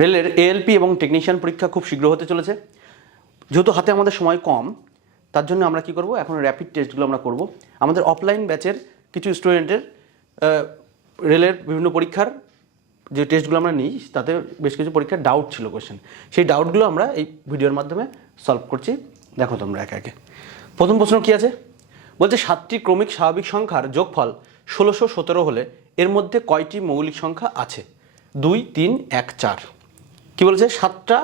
রেলের এএলপি এবং টেকনিশিয়ান পরীক্ষা খুব শীঘ্র হতে চলেছে। যেহেতু হাতে আমাদের সময় কম, তার জন্য আমরা কি করব, এখন র্যাপিড টেস্টগুলো আমরা করব। আমাদের অফলাইন ব্যাচের কিছু স্টুডেন্টের রেলের বিভিন্ন পরীক্ষার যে টেস্টগুলো আমরা নিই তাতে বেশ কিছু পরীক্ষার ডাউট ছিল, কোয়েশ্চেন। সেই ডাউটগুলো আমরা এই ভিডিওর মাধ্যমে সলভ করছি। দেখো তোমরা একে একে। প্রথম প্রশ্ন কী আছে বলছে, 7টি ক্রমিক স্বাভাবিক সংখ্যার যোগফল 1617 হলে এর মধ্যে কয়টি মৌলিক সংখ্যা আছে? 2, 3, 1, 4। কী বলেছে? 7টা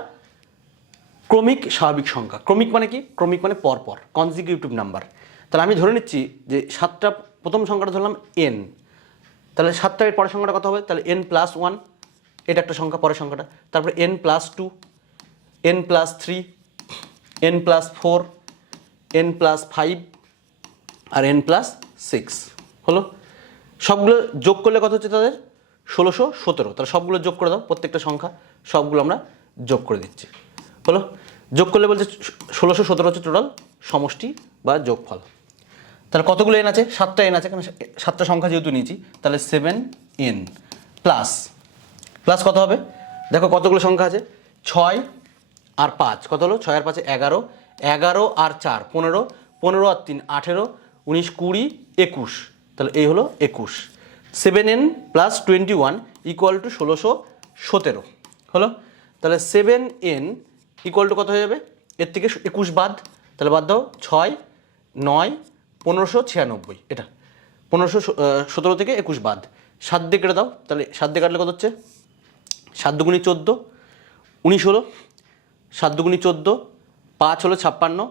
ক্রমিক স্বাভাবিক সংখ্যা। ক্রমিক মানে কি? ক্রমিক মানে পরপর, কনজিকিউটিভ নাম্বার। তাহলে আমি ধরে নিচ্ছি যে 7টা, প্রথম সংখ্যাটা ধরলাম n, তাহলে 7টা এর পরের সংখ্যাটা কত হবে? তাহলে n+1, এটা একটা সংখ্যা, পরের সংখ্যাটা। তারপরে n+2, n+3, n+4, n+5 আর n+6 হলো। সবগুলো যোগ করলে কত হচ্ছে তাদের? 1617। তাহলে সবগুলো যোগ করে দাও, প্রত্যেকটা সংখ্যা সবগুলো আমরা যোগ করে দিচ্ছি। হলো, যোগ করলে বলছে 1617 হচ্ছে টোটাল সমষ্টি বা যোগফল। তাহলে কতগুলো n আছে? 7টা n আছে, কারণ 7টা সংখ্যা যেহেতু নিয়েছি, তাহলে 7n প্লাস কত হবে? দেখো কতগুলো সংখ্যা আছে, 6 আর 5 কত হলো? 6 আর 5 11, 11 আর 4 15, 15 আর 3 18, 19 20 21, তাহলে এই হলো 21। 7n প্লাস 21 ইকুয়াল টু 1617 হলো। তাহলে 7n ইকুয়াল টু কত হয়ে যাবে? এর থেকে 21 বাদ, তাহলে বাদ দাও 6, 9, 1596, এটা 1517 থেকে 21 বাদ। 7 দিয়ে কেটে দাও, তাহলে 7 দিয়ে কাটলে কত হচ্ছে? 7 দুগুণি 14, 19 হলো। 7 দুগুণি 14, 5 হলো 56,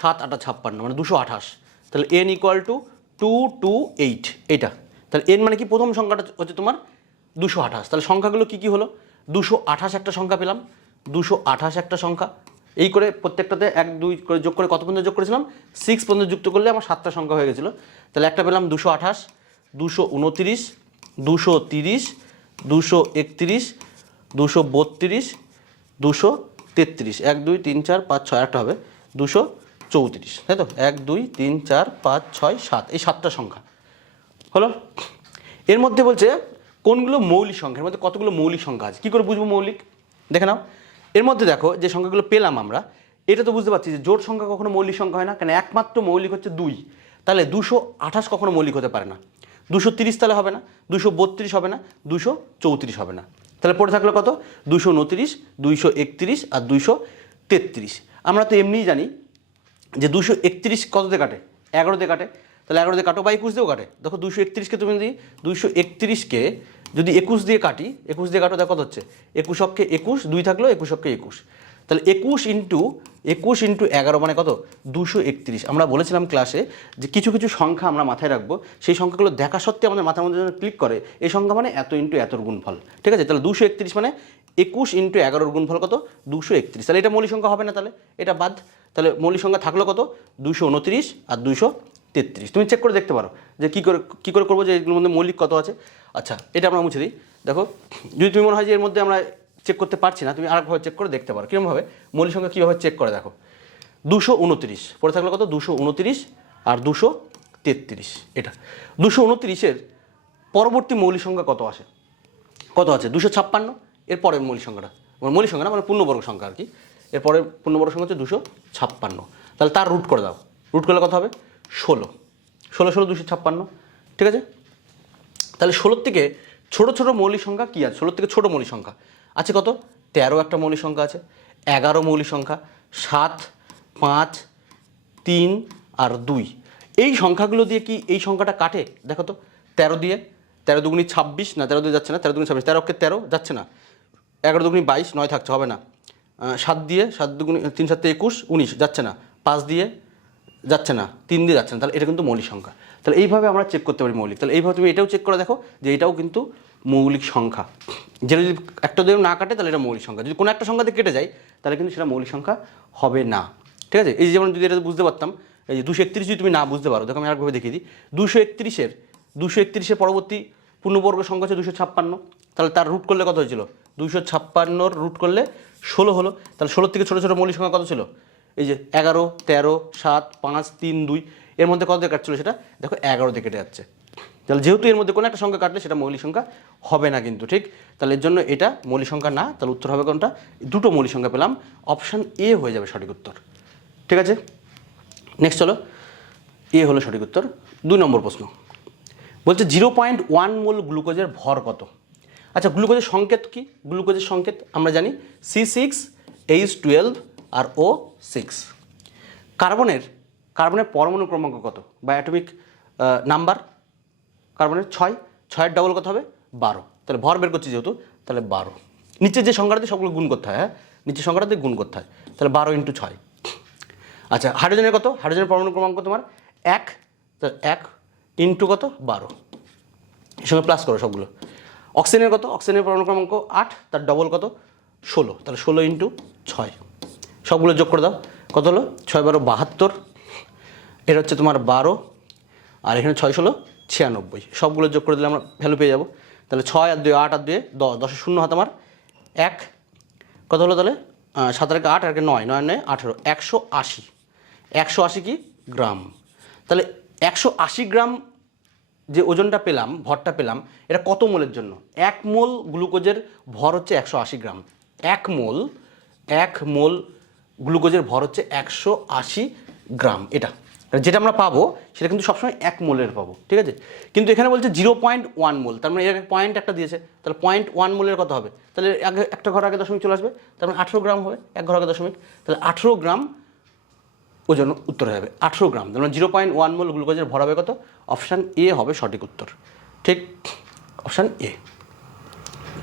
7 8 56, মানে 228। তাহলে n ইকুয়াল টু 228, এইটা। তাহলে n মানে কি? প্রথম সংখ্যাটা হচ্ছে তোমার 228। তাহলে সংখ্যাগুলো কী কী হলো? 228 একটা সংখ্যা পেলাম, 228 একটা সংখ্যা। এই করে প্রত্যেকটাতে 1 2 করে যোগ করে কত পর্যন্ত যোগ করেছিলাম? 6 পর্যন্ত যুক্ত করলে আমার 7টা সংখ্যা হয়ে গেছিলো। তাহলে একটা পেলাম 228, 229, 230, 231, 232, 233, 1 2 3 4 5 6, একটা হবে 234, তাই তো? 1 2 3 4 5 6 7, এই 7টা সংখ্যা হলো। এর মধ্যে বলছে কোনগুলো মৌলিক সংখ্যা, এর মধ্যে কতগুলো মৌলিক সংখ্যা আছে। কী করে বুঝবো মৌলিক? দেখে নাও, এর মধ্যে দেখো যে সংখ্যাগুলো পেলাম আমরা, এটা তো বুঝতে পারছি যে জোড় সংখ্যা কখনো মৌলিক সংখ্যা হয় না, কারণ একমাত্র মৌলিক হচ্ছে 2। তাহলে 228 কখনো মৌলিক হতে পারে না। 230 তাহলে হবে না, 232 হবে না, 234 হবে না। তাহলে পড়ে থাকলো কত? 229, 231 আর 233। আমরা তো এমনিই জানি যে 231 কততে কাটে? 11তে কাটে। তাহলে 11 দিয়ে কাটো বা 21 দিয়েও কাটে। দেখো 231কে তুমি যদি 231কে যদি 21 দিয়ে কাটি, 21 দিয়ে কাটো, দেখো কত হচ্ছে? 21 অক্ষে 21, 2 থাকলো 21 অক্ষে 21। তাহলে 21 ইন্টু 11 মানে কত? 231। আমরা বলেছিলাম ক্লাসে যে কিছু কিছু সংখ্যা আমরা মাথায় রাখবো, সেই সংখ্যাগুলো দেখা সত্ত্বেও আমাদের মাথার মধ্যে ক্লিক করে, এই সংখ্যা মানে এত ইন্টু এতর গুণফল। ঠিক আছে? তাহলে 231 মানে 21 ইন্টু 11 গুণফল কত? 231। তাহলে এটা মৌলিক সংখ্যা হবে না, তাহলে এটা বাদ। তাহলে মৌলিক সংখ্যা থাকলো কত? 229 আর 233। তুমি চেক করে দেখতে পারো যে কী করে করবো যে এগুলোর মধ্যে মৌলিক কত আছে। আচ্ছা, এটা আমরা মুছে দিই। দেখো, যদি তুমি মনে হয় যে এর মধ্যে আমরা চেক করতে পারছি না, তুমি আরেকভাবে চেক করে দেখতে পারো। কীরকমভাবে মৌলিক সংখ্যা কীভাবে চেক করে দেখো। 229 পড়ে থাকলো কত? 229 আর 233, এটা। 229-এর পরবর্তী মৌলিক সংখ্যা কত আসে? কত আছে? 256। এর পরের মৌলিক সংখ্যাটা, মৌলিক সংখ্যা না, মানে পূর্ণবর্গ সংখ্যা আর কি। এরপরে পূর্ণবর্গ সংখ্যা হচ্ছে 256। তাহলে তার রুট করে দাও। রুট করলে কত হবে? 16। 16 256, ঠিক আছে? তাহলে 16 থেকে ছোটো ছোটো মৌলিক সংখ্যা কী আছে? 16 থেকে ছোটো মৌলিক সংখ্যা আছে কত? 13 একটা মৌলিক সংখ্যা আছে, 11 মৌলিক সংখ্যা, 7, 5, 3 আর 2। এই সংখ্যাগুলো দিয়ে কি এই সংখ্যাটা কাটে? দেখো তো, 13 দিয়ে, 13 দুগুণি 26, না 13 দিয়ে যাচ্ছে না, 13 দুগুণি 26, 13 অক্ষে 13 যাচ্ছে না, 11 দুগুণি 22, 9 থাকছে, হবে না। 7 দিয়ে, 7 দুগুণি 3 7 21, 19 যাচ্ছে না, 5 দিয়ে যাচ্ছে না, 3 দিয়ে যাচ্ছে না, তাহলে এটা কিন্তু মৌলিক সংখ্যা। তাহলে এইভাবে আমরা চেক করতে পারি মৌলিক। তাহলে এইভাবে তুমি এটাও চেক করে দেখো যে এটাও কিন্তু মৌলিক সংখ্যা। যেটা যদি একটা দিয়ে না কাটে তাহলে এটা মৌলিক সংখ্যা, যদি কোনো একটা সংখ্যা দিয়ে কেটে যায় তাহলে কিন্তু সেটা মৌলিক সংখ্যা হবে না। ঠিক আছে? এই যেমন যদি এটা বুঝতে পারতাম, এই যে 231 যদি তুমি না বুঝতে পারো, দেখো আমি আরেকভাবে দেখিয়ে দিই। 231-এর পরবর্তী পূর্ণবর্গ সংখ্যা হচ্ছে 256। তাহলে তার রুট করলে কত হয়েছিল? 256-র রুট করলে 16 হলো। তাহলে 16 থেকে ছোটো ছোটো মৌলিক সংখ্যা কত ছিল? এই যে 11, 13, 7, 5, 3, 2, এর মধ্যে কত দিয়ে কাটছিল সেটা? দেখো 11 দিয়ে কেটে যাচ্ছে। তাহলে যেহেতু এর মধ্যে কোনো একটা সংখ্যা কাটলে সেটা মৌলিক সংখ্যা হবে না কিন্তু, ঠিক? তাহলে এর জন্য এটা মৌলিক সংখ্যা না, তাহলে উত্তর হবে কোনটা? দুটো মৌলিক সংখ্যা পেলাম, অপশান এ হয়ে যাবে সঠিক উত্তর। ঠিক আছে, নেক্সট চলো, এ হলো সঠিক উত্তর। 2 নম্বর প্রশ্ন বলছে 0.1 মোল গ্লুকোজের ভর কত? আচ্ছা, গ্লুকোজের সংকেত কি? গ্লুকোজের সংকেত আমরা জানি C6H12 আর O6। কার্বনের পরমাণু ক্রমাঙ্ক কত বা অ্যাটমিক নাম্বার? কার্বনের 6, 6-এর ডবল কত হবে? 12। তাহলে ভর বের করছি যেহেতু, তাহলে 12। নিচে যে সংখ্যাটাতে সবগুলো গুণ করতে হয়, হ্যাঁ নিচের সংখ্যাটাতে গুণ করতে হয়, তাহলে 12 × 6। আচ্ছা, হাইড্রোজেনের কত? হাইড্রোজেনের পরমাণু ক্রমাঙ্ক তোমার 1, তাহলে 1 × কত? 12। এর সঙ্গে প্লাস করো সবগুলো। অক্সিজেনের কত? অক্সিজেনের পরমাণু ক্রমাঙ্ক 8, তার ডবল কত? 16, তাহলে 16 × 6। সবগুলো যোগ করে দাও, কত হলো? 6 12 72, এটা হচ্ছে তোমার 12, আর এখানে 6 16 96। সবগুলো যোগ করে দিলে আমরা ভ্যালু পেয়ে যাবো। তাহলে 6 আর 2 8 আর 2 10, 10 শূন্য হাত আমার 1, কত হলো তাহলে? 7 আর 8 আর 9, 9 9 18, 180। 180 কি? গ্রাম। তাহলে 180 গ্রাম যে ওজনটা পেলাম, ভরটা পেলাম, এটা কত মোলের জন্য? 1 মোল গ্লুকোজের ভর হচ্ছে 180 গ্রাম। 1 মোল গ্লুকোজের ভর হচ্ছে 180 গ্রাম। এটা যেটা আমরা পাবো সেটা কিন্তু সবসময় 1 মোলের পাবো, ঠিক আছে? কিন্তু এখানে বলছে 0.1 মোল, তার মানে এর পয়েন্ট একটা দিয়েছে, তাহলে 0.1 মোলের কত হবে? তাহলে আগে একটা ঘর আগে দশমিক চলে আসবে, তার মানে 18 গ্রাম হবে, এক ঘর আগে দশমিক, তাহলে 18 গ্রাম ওজন উত্তর হয়ে যাবে 18 গ্রাম। তার মানে 0.1 মোল গ্লুকোজের ভর হবে কত? অপশান এ হবে সঠিক উত্তর, ঠিক? Option A.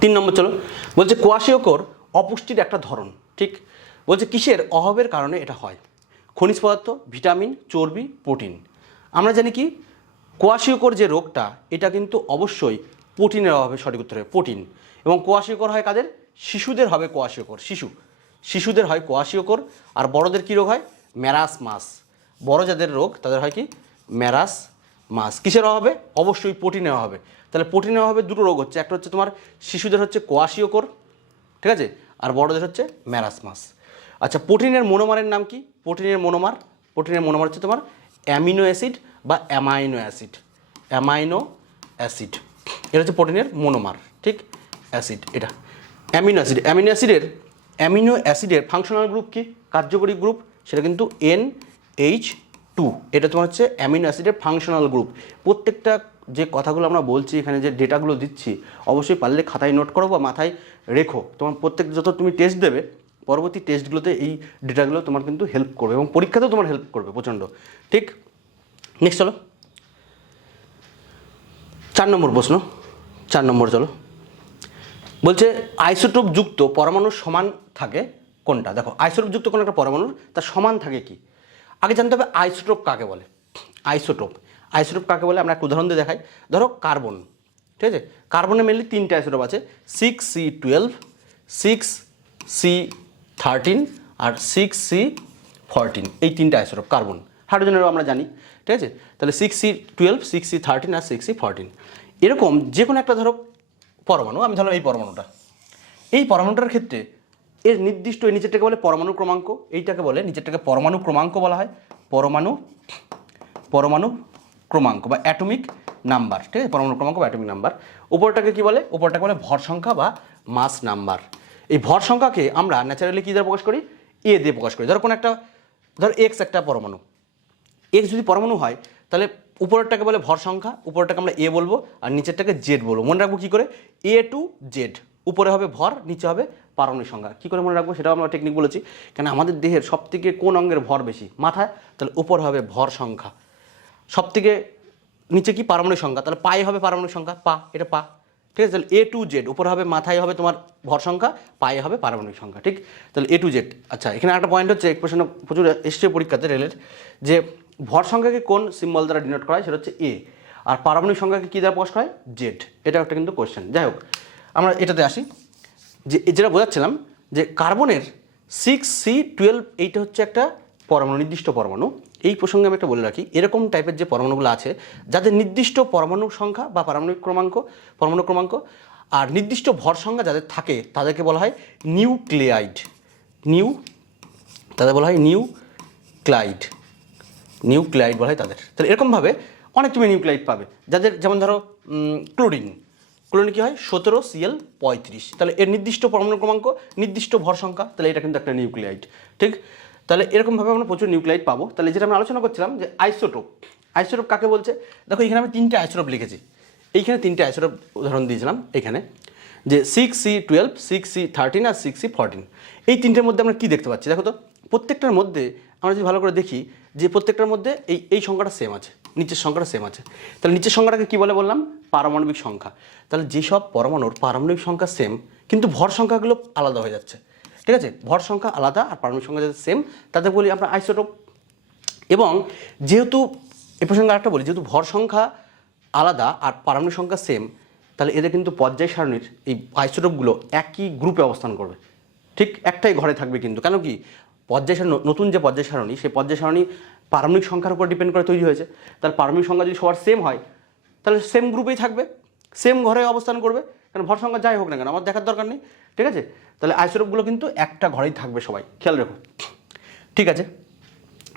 3 নম্বর চলো, বলছে কোয়াশিওকোর অপুষ্টির একটা ধরন, ঠিক? বলছে কিসের অভাবের কারণে এটা হয়? খনিজ পদার্থ, ভিটামিন, চর্বি, প্রোটিন। আমরা জানি কি কোয়াশিওকোর যে রোগটা, এটা কিন্তু অবশ্যই প্রোটিনের অভাবে সঠিক উত্তর হবে, প্রোটিন। এবং কোয়াশিওকোর হয় কাদের? শিশুদের হবে কোয়াশিওকোর, শিশুদের হয় কোয়াশিওকোর। আর বড়দের কী রোগ হয়? ম্যারাসমাস। বড় যাদের রোগ তাদের হয় কি? ম্যারাসমাস। কিসের অভাবে? অবশ্যই প্রোটিনের অভাবে। তাহলে প্রোটিনের অভাবে দুটো রোগ হচ্ছে, একটা হচ্ছে তোমার শিশুদের হচ্ছে কোয়াশিওকোর, ঠিক আছে, আর বড়দের হচ্ছে ম্যারাসমাস। আচ্ছা, প্রোটিনের মনোমারের নাম কি? প্রোটিনের মনোমার হচ্ছে তোমার অ্যামিনো অ্যাসিড বা অ্যামাইনো অ্যাসিড। এটা হচ্ছে প্রোটিনের মনোমার, ঠিক? অ্যাসিড, এটা অ্যামিনো অ্যাসিড। অ্যামিনো অ্যাসিডের ফাংশনাল গ্রুপ কি? কার্যকরী গ্রুপ, সেটা কিন্তু NH2। এটা তোমার হচ্ছে অ্যামিনো অ্যাসিডের ফাংশনাল গ্রুপ। প্রত্যেকটা যে কথাগুলো আমরা বলছি এখানে, যে ডেটাগুলো দিচ্ছি, অবশ্যই পারলে খাতায় নোট করো বা মাথায় রেখো। তোমার প্রত্যেক যত তুমি টেস্ট দেবে, পরবর্তী টেস্টগুলোতে এই ডেটাগুলো তোমার কিন্তু হেল্প করবে এবং পরীক্ষাতেও তোমার হেল্প করবে প্রচণ্ড, ঠিক? নেক্সট চলো, 4 নম্বর প্রশ্ন। 4 নম্বর চলো, বলছে আইসোটোপ যুক্ত পরমাণুর সমান থাকে কোনটা? দেখো, আইসোটোপ যুক্ত কোনো একটা পরমাণুর তার সমান থাকে কি? আগে জানতে হবে আইসোটোপ কাকে বলে। আইসোটোপ কাকে বলে আমরা একটা উদাহরণ দিয়ে দেখাই। ধরো কার্বন, ঠিক আছে? কার্বনে মেনলি 3টে আইসোটোপ আছে, 6C12, 6C13 আর 6C14। এই 3টে আইসোটোপ কার্বন। হাইড্রোজেনেরও আমরা জানি, ঠিক আছে? তাহলে 6C12, 6C13 আর 6C14। এরকম যে কোনো একটা ধরো পরমাণু, আমি ধরলাম এই পরমাণুটার ক্ষেত্রে এর নির্দিষ্ট, এই নিচেরটাকে বলে পরমাণু ক্রমাঙ্ক, এইটাকে বলে নিচেরটাকে পরমাণু ক্রমাঙ্ক বলা হয়, পরমাণু ক্রমাঙ্ক বা অ্যাটমিক নাম্বার, ঠিক আছে? পরমাণু ক্রমাঙ্ক বা অ্যাটমিক নাম্বার। উপরটাকে কি বলে? উপরটাকে বলে ভর সংখ্যা বা মাস নাম্বার। এই ভর সংখ্যাকে আমরা ন্যাচারালি কী দ্বারা প্রকাশ করি? এ দিয়ে প্রকাশ করি। ধরো কোনো একটা, ধর এক্স একটা পরমাণু, এক্স যদি পরমাণু হয় তাহলে উপরেরটাকে বলে ভর সংখ্যা, উপরেরটাকে আমরা এ বলবো আর নিচেরটাকে জেড বলবো। মনে রাখবো কী করে? A to Z, উপরে হবে ভর, নিচে হবে পারমাণবিক সংখ্যা। কী করে মনে রাখবো সেটাও আমরা টেকনিক বলেছি। কেন আমাদের দেহের সবথেকে কোন অঙ্গের ভর বেশি? মাথায়, তাহলে উপর হবে ভর সংখ্যা। সবথেকে নিচে কি? পারমাণবিক সংখ্যা, তাহলে পায়ে হবে পারমাণবিক সংখ্যা, এটা পা, ঠিক আছে? তাহলে A to Z, উপরে হবে, মাথায় হবে তোমার ভর সংখ্যা, পায়ে হবে পারমাণবিক সংখ্যা, ঠিক? তাহলে A to Z। আচ্ছা, এখানে একটা পয়েন্ট হচ্ছে, এক প্রশ্ন প্রচুর এসছে পরীক্ষাতে রেলের, যে ভর সংখ্যাকে কোন সিম্বল দ্বারা ডিনোট করা হয়? সেটা হচ্ছে A। আর পারমাণবিক সংখ্যাকে কী দ্বারা প্রকাশ করা হয়? জেড। এটা একটা কিন্তু কোয়েশ্চেন। যাই হোক, আমরা এটাতে আসি, যে যেটা বোঝাচ্ছিলাম যে কার্বনের 6C12, এইটা হচ্ছে একটা পরমাণু, নির্দিষ্ট পরমাণু। এই প্রসঙ্গে আমি একটা বলে রাখি, এরকম টাইপের যে পরমাণুগুলো আছে যাদের নির্দিষ্ট পরমাণু সংখ্যা বা পরমাণু ক্রমাঙ্ক আর নির্দিষ্ট ভর সংখ্যা যাদের থাকে তাদেরকে বলা হয় নিউক্লিয়াইড। তাদের বলা হয় নিউক্লাইড বলা হয় তাদের। তাহলে এরকমভাবে অনেক তুমি নিউক্লিয়াইড পাবে, যাদের যেমন ধরো ক্লোরিন কী হয় 17Cl35, তাহলে এর নির্দিষ্ট পরমাণু ক্রমাঙ্ক, নির্দিষ্ট ভর সংখ্যা, তাহলে এটা কিন্তু একটা নিউক্লিয়াইড। ঠিক, তাহলে এরকমভাবে আমরা প্রচুর নিউক্লিয়াইড পাবো। তাহলে যেটা আমরা আলোচনা করছিলাম যে আইসোটোপ, আইসোটোপ কাকে বলছে, দেখো এখানে আমি 3টে আইসোটোপ লিখেছি, এইখানে 3টে আইসোটোপ উদাহরণ দিয়েছিলাম এখানে, যে 6C12, 6C13 আর 6C14। এই 3টের মধ্যে আমরা কী দেখতে পাচ্ছি, দেখো তো প্রত্যেকটার মধ্যে আমরা যদি ভালো করে দেখি যে প্রত্যেকটার মধ্যে এই সংখ্যাটা সেম আছে, নিচের সংখ্যাটা সেম আছে। তাহলে নিচের সংখ্যাটাকে কী বলে বললাম, পারমাণবিক সংখ্যা। তাহলে যেসব পরমাণুর পারমাণবিক সংখ্যা সেম কিন্তু ভর সংখ্যাগুলো আলাদা হয়ে যাচ্ছে, ঠিক আছে, ভর সংখ্যা আলাদা আর পারমাণবিক সংখ্যা যাতে সেম, তাদের বলি আমরা আইসোটোপ। এবং যেহেতু এ প্রসঙ্গে আরেকটা বলি, যেহেতু ভর সংখ্যা আলাদা আর পারমাণবিক সংখ্যা সেম, তাহলে এদের কিন্তু পর্যায় সারণীর এই আইসোটোপগুলো একই গ্রুপে অবস্থান করবে, ঠিক একটাই ঘরে থাকবে কিন্তু। কেন কি, পর্যায় সারণী, নতুন যে পর্যায় সারণী, সেই পর্যায় সারণী পারমাণবিক সংখ্যার উপর ডিপেন্ড করে তৈরি হয়েছে। তাহলে পারমাণবিক সংখ্যা যদি সবার সেম হয় তাহলে সেম গ্রুপেই থাকবে, সেম ঘরে অবস্থান করবে, কারণ ভর সংখ্যা যাই হোক না কেন আমার দেখার দরকার নেই, ঠিক আছে। তাহলে আইসোটোপগুলো কিন্তু একটা ঘরেই থাকবে, সবাই খেয়াল রেখো, ঠিক আছে।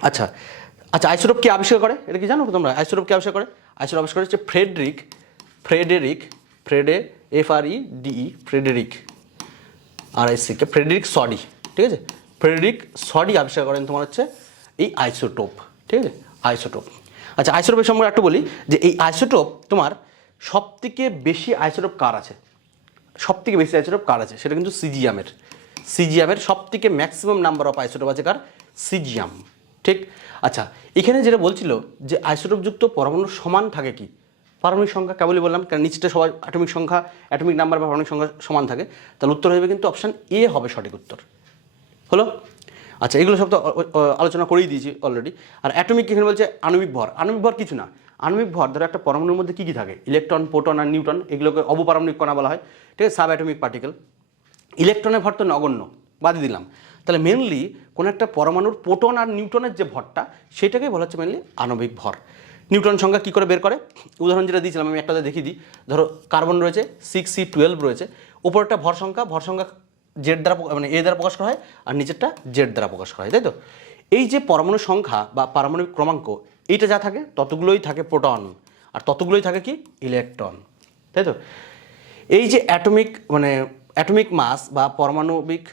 আচ্ছা আচ্ছা, আইসোটোপ কে আবিষ্কার করে, এটা কি জানো তোমরা, আইসোটোপ কে আবিষ্কার করে? আইসোটোপ আবিষ্কার হচ্ছে ফ্রেডেরিক সডি, ঠিক আছে, ফ্রেডেরিক সডি আবিষ্কার করেন তোমার হচ্ছে এই আইসোটোপ, ঠিক আছে, আইসোটোপ। আচ্ছা, আইসোটোপের সম্পর্কে একটু বলি যে এই আইসোটোপ তোমার সবথেকে বেশি আইসোটোপ কার আছে, সবথেকে বেশি আইসোটোপ কার আছে, সেটা কিন্তু সিজিয়ামের সবথেকে ম্যাক্সিমাম নাম্বার অফ আইসোটোপ আছে কার, সিজিয়াম, ঠিক। আচ্ছা, এখানে যেটা বলছিল যে আইসোটোপযুক্ত পরমাণুর সমান থাকে কি, পারমাণবিক সংখ্যা, কেবলই বললাম, কারণ নিচেটা সবাই অ্যাটমিক সংখ্যা, অ্যাটমিক নাম্বার বা পারমাণবিক সংখ্যা সমান থাকে, তাহলে উত্তর হবে কিন্তু অপশান এ হবে সঠিক উত্তর, হলো। আচ্ছা, এগুলো সব তো আলোচনা করেই দিয়েছি অলরেডি। আর অ্যাটমিক এখানে বলছে আণবিক ভর, আণবিক ভর কিছু না, আণবিক ভর ধরো একটা পরমাণুর মধ্যে কী কী থাকে, ইলেকট্রন, প্রোটন আর নিউট্রন, এগুলোকে অবপারমাণবিক কণা বলা হয়, ঠিক আছে, সাব অ্যাটমিক পার্টিকেল। ইলেকট্রনের ভর তো নগণ্য, বাদই দিলাম। তাহলে মেনলি কোনো একটা পরমাণুর প্রোটন আর নিউট্রনের যে ভরটা, সেটাকেই বলা হচ্ছে মেনলি আণবিক ভর। নিউটন সংখ্যা কী করে বের করে, উদাহরণ যেটা দিয়েছিলাম আমি একটা দেখিয়ে দিই। ধরো কার্বন রয়েছে 6C12 রয়েছে, উপরটা ভর সংখ্যা জেড দ্বারা মানে এ দ্বারা প্রকাশ করা হয়, আর নিচেরটা জেড দ্বারা প্রকাশ করা হয়, তাই তো। এই যে পরমাণু সংখ্যা বা পারমাণবিক ক্রমাঙ্ক, এইটা যা থাকে ততগুলোই থাকে প্রোটন, আর ততগুলোই থাকে কি ইলেকট্রন, তাই তো। এই যে অ্যাটমিক মাস বা পারমাণবিক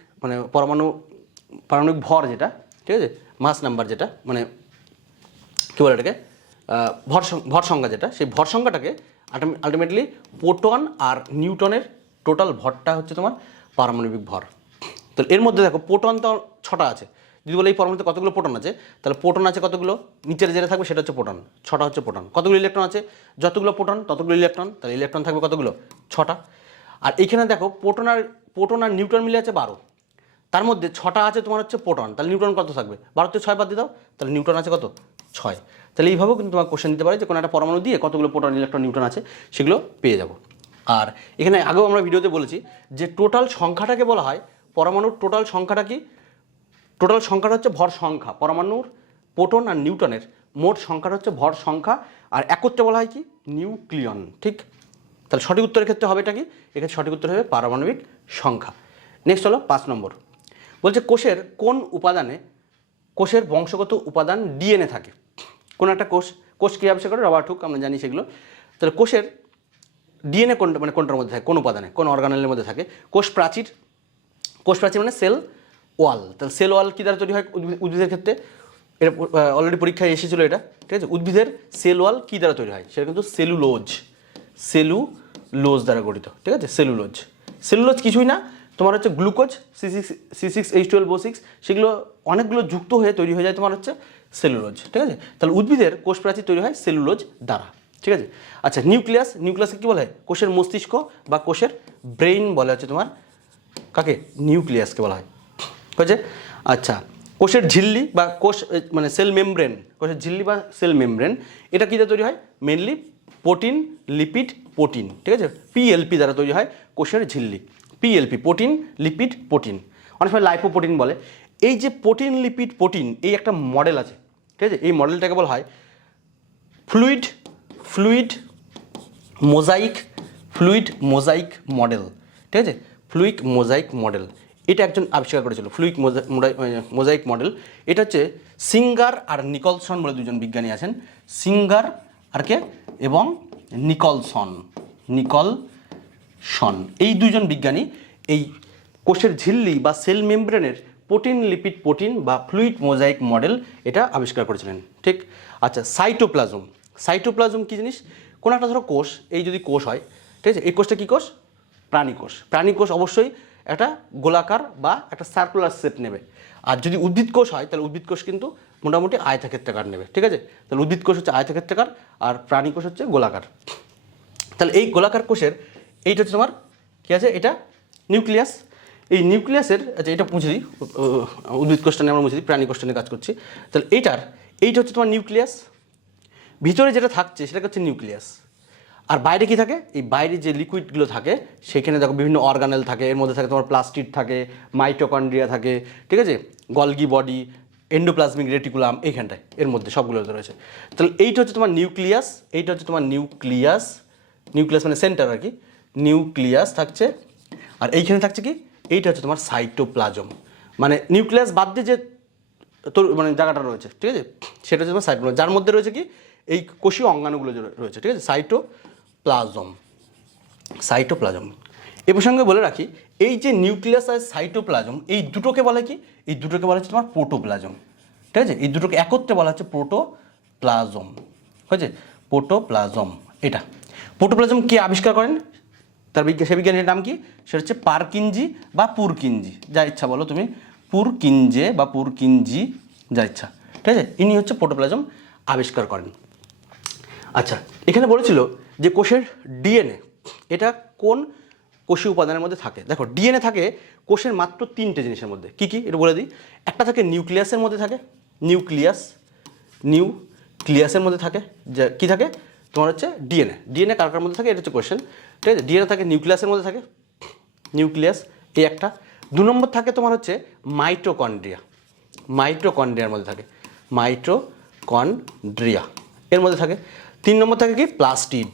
ভর যেটা, ঠিক আছে, মাস নাম্বার যেটা, মানে কী বলে এটাকে, ভর সংখ্যা যেটা, সেই ভর সংখ্যাটাকে আলটিমেটলি প্রোটন আর নিউটনের টোটাল ভরটা হচ্ছে তোমার পারমাণবিক ভর। তো এর মধ্যে দেখো প্রোটন তো 6টা আছে, যদি বলে এই পরমাণুতে কতগুলো প্রোটন আছে, তাহলে প্রোটন আছে কতগুলো, নিচের যেটা থাকবে সেটা হচ্ছে প্রোটন, 6টা হচ্ছে প্রোটন। কতগুলো ইলেকট্রন আছে, যতগুলো প্রোটন ততগুলো ইলেকট্রন, তাহলে ইলেকট্রন থাকবে কতগুলো, 6টা। আর এইখানে দেখো প্রোটন আর নিউট্রন মিলে আছে 12, তার মধ্যে 6টা আছে তোমার হচ্ছে প্রোটন, তাহলে নিউট্রন কত থাকবে, 12 6 বাদ দিয়ে দাও, তাহলে নিউট্রন আছে কত, 6। তাহলে এইভাবেও কিন্তু তোমার কোশ্চেন দিতে পারে যে কোনো একটা পরমাণু দিয়ে কতগুলো প্রোটন, ইলেকট্রন, নিউট্রন আছে সেগুলো পেয়ে যাব। আর এখানে আগেও আমরা ভিডিওতে বলেছি যে টোটাল সংখ্যাটাকে বলা হয়, পরমাণুর টোটাল সংখ্যাটা কি, টোটাল সংখ্যাটা হচ্ছে ভর সংখ্যা, পরমাণুর প্রোটন আর নিউট্রনের মোট সংখ্যাটা হচ্ছে ভর সংখ্যা, আর একত্রে বলা হয় কি নিউক্লিয়ন, ঠিক। তাহলে সঠিক উত্তরের ক্ষেত্রে হবে এটা কি, এক্ষেত্রে সঠিক উত্তর হবে পারমাণবিক সংখ্যা। নেক্সট হলো 5 নম্বর, বলছে কোষের কোন উপাদানে, কোষের বংশগত উপাদান ডিএনএ থাকে। কোন একটা কোষ কী আবিষ্কার করে, রবার্ট হুক, আমরা জানি সেগুলো। তাহলে কোষের ডিএনএ কোনটা, মানে কোনটার মধ্যে থাকে, কোন উপাদানে, কোন অর্গানেলের মধ্যে থাকে, কোষ প্রাচীর মানে সেল ওয়াল। তাহলে সেল ওয়াল কী দ্বারা তৈরি হয় উদ্ভিদের ক্ষেত্রে, এটা অলরেডি পরীক্ষায় এসেছিলো এটা, ঠিক আছে। উদ্ভিদের সেল ওয়াল কী দ্বারা তৈরি হয়, সেটা কিন্তু সেলুলোজ দ্বারা গঠিত, ঠিক আছে। সেলুলোজ কিছুই না, তোমার হচ্ছে গ্লুকোজ C6H12O6, সেগুলো অনেকগুলো যুক্ত হয়ে তৈরি হয়ে যায় তোমার হচ্ছে সেলুলোজ, ঠিক আছে। তাহলে উদ্ভিদের কোষ প্রাচীর তৈরি হয় সেলুলোজ দ্বারা, ঠিক আছে। আচ্ছা, নিউক্লিয়াসকে কী বলা হয়, কোষের মস্তিষ্ক বা কোষের ব্রেইন বলা হচ্ছে তোমার কাকে, নিউক্লিয়াসকে বলা হয়, ঠিক আছে। আচ্ছা, কোষের ঝিল্লি বা মানে সেল মেমব্রেন, কোষের ঝিল্লি বা সেল মেমব্রেন, এটা কী দিয়ে তৈরি হয়, মেনলি প্রোটিন, লিপিড, প্রোটিন, ঠিক আছে। পিএলপি দ্বারা তৈরি হয় কোষের ঝিল্লি, পিএলপি, প্রোটিন, লিপিড, প্রোটিন, অনেক সময় লাইপোপ্রোটিন বলে। এই যে প্রোটিন, লিপিড, প্রোটিন, এই একটা মডেল আছে, ঠিক আছে। এই মডেলটাকে বলা হয় ফ্লুইড মোজাইক মডেল, ঠিক আছে, ফ্লুইড মোজাইক মডেল। এটা একজন আবিষ্কার করেছিল, ফ্লুইড মোজাইক মডেল। এটা হচ্ছে সিঙ্গার আর নিকলসন বলে দুজন বিজ্ঞানী আছেন, সিঙ্গার আর কে এবং নিকলসন, এই দুইজন বিজ্ঞানী এই কোষের ঝিল্লি বা সেল মেমব্রেনের প্রোটিন লিপিড প্রোটিন বা ফ্লুইড মোজাইক মডেল এটা আবিষ্কার করেছিলেন, ঠিক। আচ্ছা, সাইটোপ্লাজম কী জিনিস? কোনো একটা ধরো কোষ, এই যদি কোষ হয়, ঠিক আছে, এই কোষটা কী কোষ? প্রাণী কোষ অবশ্যই একটা গোলাকার বা একটা সার্কুলার শেপ নেবে। আর যদি উদ্ভিদ কোষ হয় তাহলে উদ্ভিদ কোষ কিন্তু মোটামুটি আয়তক্ষেত্রাকার নেবে, ঠিক আছে। তাহলে উদ্ভিদ কোষ হচ্ছে আয়তক্ষেত্রাকার আর প্রাণী কোষ হচ্ছে গোলাকার। তাহলে এই গোলাকার কোষের এইটা হচ্ছে তোমার কী আছে, এটা নিউক্লিয়াস। এই নিউক্লিয়াসের, আচ্ছা এটা মুছে দিই, উদ্ভিদ কোষটা নিয়ে আমরা মুছে দিই, প্রাণী কোষটা নিয়ে কাজ করছি। তাহলে এইটা হচ্ছে তোমার নিউক্লিয়াস। ভিতরে যেটা থাকছে সেটা হচ্ছে নিউক্লিয়াস। আর বাইরে কি থাকে? এই বাইরে যে লিকুইডগুলো থাকে সেখানে দেখো বিভিন্ন অর্গানেল থাকে, এর মধ্যে থাকে তোমার প্লাস্টিড থাকে, মাইটোকন্ড্রিয়া থাকে, ঠিক আছে, গলগি বডি, এন্ডোপ্লাজমিক রেটিকুলাম, এইখানটায় এর মধ্যে সবগুলো রয়েছে। তাহলে এইটা হচ্ছে তোমার নিউক্লিয়াস, এইটা হচ্ছে তোমার নিউক্লিয়াস মানে সেন্টার আর কি, নিউক্লিয়াস থাকছে। আর এইখানে থাকছে কি, এইটা হচ্ছে তোমার সাইটোপ্লাজম, মানে নিউক্লিয়াস বাদ দিয়ে যে তোর মানে জায়গাটা রয়েছে, ঠিক আছে, সেটা হচ্ছে তোমার সাইটোপ্লাজম, যার মধ্যে রয়েছে কি এই কোষীয় অঙ্গাণুগুলো রয়েছে, ঠিক আছে, সাইটোপ্লাজম। এ প্রসঙ্গে বলে রাখি, এই যে নিউক্লিয়াস আর সাইটোপ্লাজম, এই দুটোকে বলে কি? এই দুটোকে বলা হচ্ছে তোমার প্রোটোপ্লাজম, ঠিক আছে। এই দুটোকে একত্রে বলা হচ্ছে প্রোটোপ্লাজম, হয়েছে, প্রোটোপ্লাজম। এটা প্রোটোপ্লাজম কে আবিষ্কার করেন? সে বিজ্ঞানীর নাম কি? সেটা হচ্ছে পারকিনজি বা পুরকিনজি, যা ইচ্ছা বলো তুমি, পুরকিনজে বা পুরকিনজি, যা ইচ্ছা, ঠিক আছে। ইনি হচ্ছে প্রোটোপ্লাজম আবিষ্কার করেন। আচ্ছা, এখানে বলেছিল যে কোষের ডিএনএ এটা কোন কোষীয় উপাদানের মধ্যে থাকে। দেখো, ডিএনএ থাকে কোষের মাত্র 3টে জিনিসের মধ্যে। কি কি এটা বলে দিই। একটা থাকে নিউক্লিয়াসের মধ্যে থাকে, নিউক্লিয়াসের মধ্যে থাকে, যে কী থাকে তোমার হচ্ছে ডিএনএ কার মধ্যে থাকে, এটা হচ্ছে কোয়েশ্চেন, ঠিক আছে। ডিএনএ থাকে নিউক্লিয়াসের মধ্যে থাকে, নিউক্লিয়াস এই একটা। 2 নম্বর থাকে তোমার হচ্ছে মাইটোকন্ড্রিয়ার মধ্যে থাকে, মাইটোকন্ড্রিয়া এর মধ্যে থাকে। 3 নম্বর থাকে কি, প্লাস্টিড।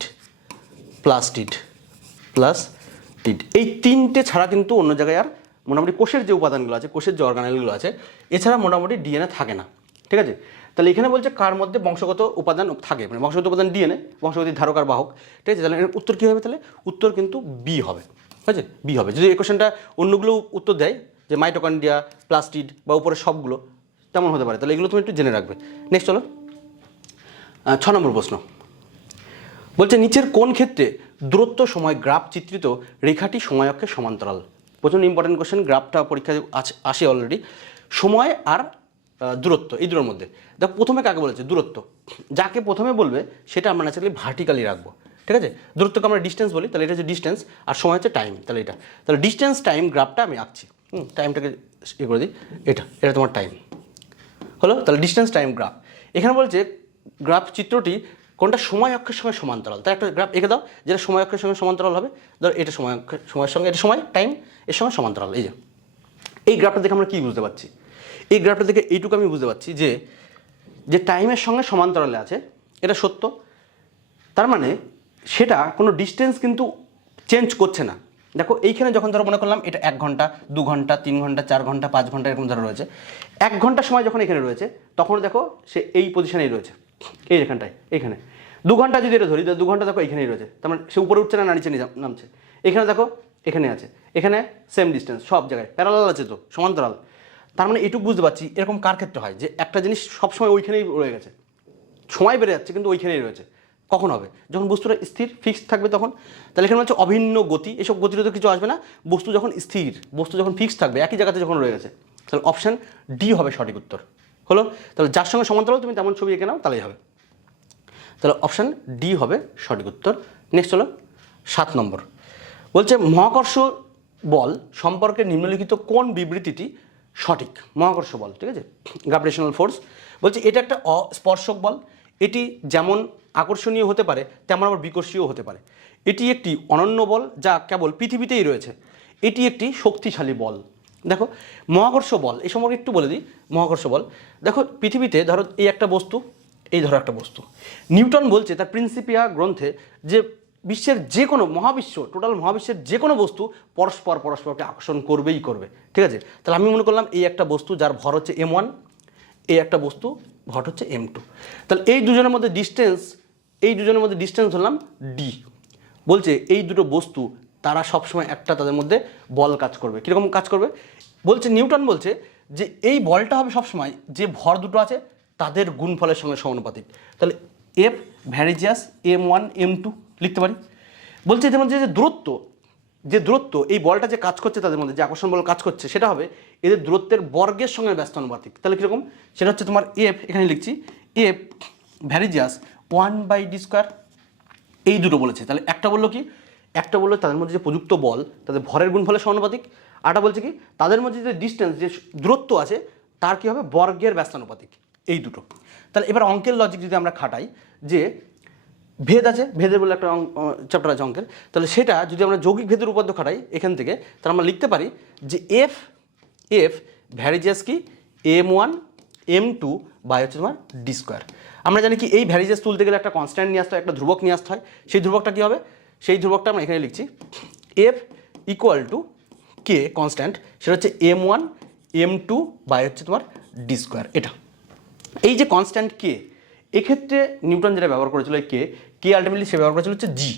এই 3টে ছাড়া কিন্তু অন্য জায়গায় আর মোটামুটি কোষের যে উপাদানগুলো আছে, কোষের যে অর্গানেলগুলো আছে, এছাড়া মোটামুটি ডিএনএ থাকে না, ঠিক আছে। তাহলে এখানে বলছে কার মধ্যে বংশগত উপাদান থাকে, মানে বংশগত উপাদান ডিএনএ, বংশগতির ধারক আর বাহক, ঠিক আছে। তাহলে এর উত্তর কী হবে? তাহলে উত্তর কিন্তু বি হবে, ঠিক আছে, বি হবে। যদি এই কোশ্চেনটা অন্যগুলো উত্তর দেয় যে মাইটোকন্ড্রিয়া, প্লাস্টিড বা উপরে সবগুলো, তেমন হতে পারে, তাহলে এগুলো তুমি একটু জেনে রাখবে। নেক্সট চলো, 6 নম্বর প্রশ্ন বলছে নিচের কোন ক্ষেত্রে দূরত্ব সময় গ্রাফ চিত্রিত রেখাটি সময় অক্ষের সমান্তরাল? প্রচণ্ড ইম্পর্টেন্ট কোশ্চেন, গ্রাফটা পরীক্ষায় আসে অলরেডি। সময় আর দূরত্ব, এই দুটোর মধ্যে দেখো প্রথমে কাকে বলেছে? দূরত্ব। যাকে প্রথমে বলবে সেটা আমরা ন্যাচারালি ভার্টিক্যালি রাখবো, ঠিক আছে। দূরত্বকে আমরা ডিস্টেন্স বলি, তাহলে এটা হচ্ছে ডিস্টেন্স, আর সময় হচ্ছে টাইম, তাহলে ডিস্টেন্স টাইম গ্রাফটা আমি আঁকছি। টাইমটাকে ইয়ে করে দিই, এটা তোমার টাইম হলো। তাহলে ডিস্টেন্স টাইম গ্রাফ। এখানে বলছে গ্রাফ চিত্রটি কোনটা সময় অক্ষের সঙ্গে সমান্তরাল, তাই একটা গ্রাফ এঁকে দাও যেটা সময় অক্ষের সঙ্গে সমান্তরাল হবে। ধর এটা সময়ের সঙ্গে, এটা সময় টাইম, এর সঙ্গে সমান্তরাল। এই গ্রাফটা দেখে আমরা কী বুঝতে পারছি? এই গ্রাফটা দেখে এইটুকু আমি বুঝতে পারছি যে টাইমের সঙ্গে সমান্তরালে আছে, এটা সত্য। তার মানে সেটা কোনো ডিস্টেন্স কিন্তু চেঞ্জ করছে না। দেখো এইখানে যখন ধরো মনে করলাম এটা 1 ঘন্টা, 2 ঘন্টা, 3 ঘন্টা, 4 ঘন্টা, 5 ঘন্টা এরকম ধরো রয়েছে, 1 ঘন্টা সময় যখন এখানে রয়েছে তখন দেখো সে এই পজিশনেই রয়েছে, এই এখানটায়, এইখানে। 2 ঘন্টা যদি এটা ধরি, 2 ঘন্টা দেখো এখানেই রয়েছে, তার মানে সে উপরে উঠছে না নিচে নামছে। এখানে দেখো এখানে আছে, এখানে সেম ডিস্টেন্স, সব জায়গায় প্যারালাল আছে, তো সমান্তরাল। তার মানে এটুকু বুঝতে পারছি এরকম কার ক্ষেত্রে হয় যে একটা জিনিস সবসময় ওইখানেই রয়ে গেছে, সময় বেড়ে যাচ্ছে কিন্তু ওইখানেই রয়েছে। কখন হবে? যখন বস্তুটা স্থির ফিক্সড থাকবে তখন। তাহলে এখানে হচ্ছে অভিন্ন গতি, এসব গতিতে তো কিছু আসবে না, বস্তু যখন স্থির, বস্তু যখন ফিক্সড থাকবে একই জায়গাতে যখন রয়ে গেছে, তাহলে অপশান ডি হবে সঠিক উত্তর। হলো, তাহলে যার সঙ্গে সমান্তরাল তুমি তেমন ছবি এঁকে নাও তাহলেই হবে। তাহলে অপশান ডি হবে সঠিক উত্তর। নেক্সট হলো 7 নম্বর, বলছে মহাকর্ষ বল সম্পর্কে নিম্নলিখিত কোন বিবৃতিটি সঠিক? মহাকর্ষ বল, ঠিক আছে, গ্র্যাভিটেশনাল ফোর্স। বলছে এটা একটা অস্পর্শক বল, এটি যেমন আকর্ষণীয় হতে পারে তেমন আবার বিকর্ষীয় হতে পারে। এটি একটি অনন্য বল যা কেবল পৃথিবীতেই রয়েছে। এটি একটি শক্তিশালী বল। দেখো মহাকর্ষ বল এই সম্পর্কে একটু বলে দিই। মহাকর্ষ বল দেখো পৃথিবীতে ধরো এই একটা বস্তু, এই ধরো একটা বস্তু, নিউটন বলছে তার প্রিন্সিপিয়া গ্রন্থে যে বিশ্বের যে কোনো মহাবিশ্ব, টোটাল মহাবিশ্বের যে কোনো বস্তু পরস্পরকে আকর্ষণ করবেই করবে, ঠিক আছে। তাহলে আমি মনে করলাম এই একটা বস্তু যার ভর হচ্ছে m1, এই একটা বস্তু ভর হচ্ছে m2, তাহলে এই দুজনের মধ্যে ডিস্টেন্স এই দুজনের মধ্যে ডিস্টেন্স ধরলাম ডি। বলছে এই দুটো বস্তু তারা সবসময় একটা তাদের মধ্যে বল কাজ করবে। কীরকম কাজ করবে বলছে, নিউটন বলছে যে এই বলটা হবে সবসময় যে ভর দুটো আছে তাদের গুণফলের সঙ্গে সমানুপাতিক। তাহলে এফ ভ্যারিজিয়াস m1 m2 লিখতে পারি। বলছে এদের মধ্যে যে দূরত্ব এই বলটা যে কাজ করছে তাদের মধ্যে যে আকর্ষণ বল কাজ করছে সেটা হবে এদের দূরত্বের বর্গের সঙ্গে ব্যস্তানুপাতিক। তাহলে কীরকম, সেটা হচ্ছে তোমার এফ, এখানে লিখছি এফ ভ্যারিজিয়াস 1/d²। এই দুটো বলেছে। তাহলে একটা বললো কি, একটা বললো তাদের মধ্যে যে প্রযুক্ত বল তাদের ভরের গুণফলের সমানুপাতিক, আরটা বলছে কি তাদের মধ্যে যে ডিস্টেন্স যে দূরত্ব আছে তার কী হবে বর্গের ব্যস্তানুপাতিক। এই দুটো। তাহলে এবার অঙ্কের লজিক যদি আমরা খাটাই যে ভেদ আছে, ভেদের বলে একটা চ্যাপ্টার আছে অঙ্কের, তাহলে সেটা যদি আমরা যৌগিক ভেদের উপপাদ্য খাটাই এখান থেকে, তাহলে আমরা লিখতে পারি যে এফ ভ্যারিজিয়াস কি m1 m2 বাই হচ্ছে তোমার d²। আমরা জানি কি এই ভ্যারিজিয়াস তুলতে গেলে একটা কনস্ট্যান্ট নিয়ে আসতে হয়, একটা ধ্রুবক নিয়ে আসতে হয়। সেই ধ্রুবকটা কী হবে, সেই ধ্রুবকটা আমরা এখানে লিখছি এফ ইকুয়াল টু কে কনস্ট্যান্ট, সেটা হচ্ছে m1 m2 বাই হচ্ছে তোমার d²। এটা এই যে কনস্ট্যান্ট কে, এক্ষেত্রে নিউটন যেটা ব্যবহার করেছিল এই কে আলটিমেটলি সে ব্যবহার করেছিল হচ্ছে জি,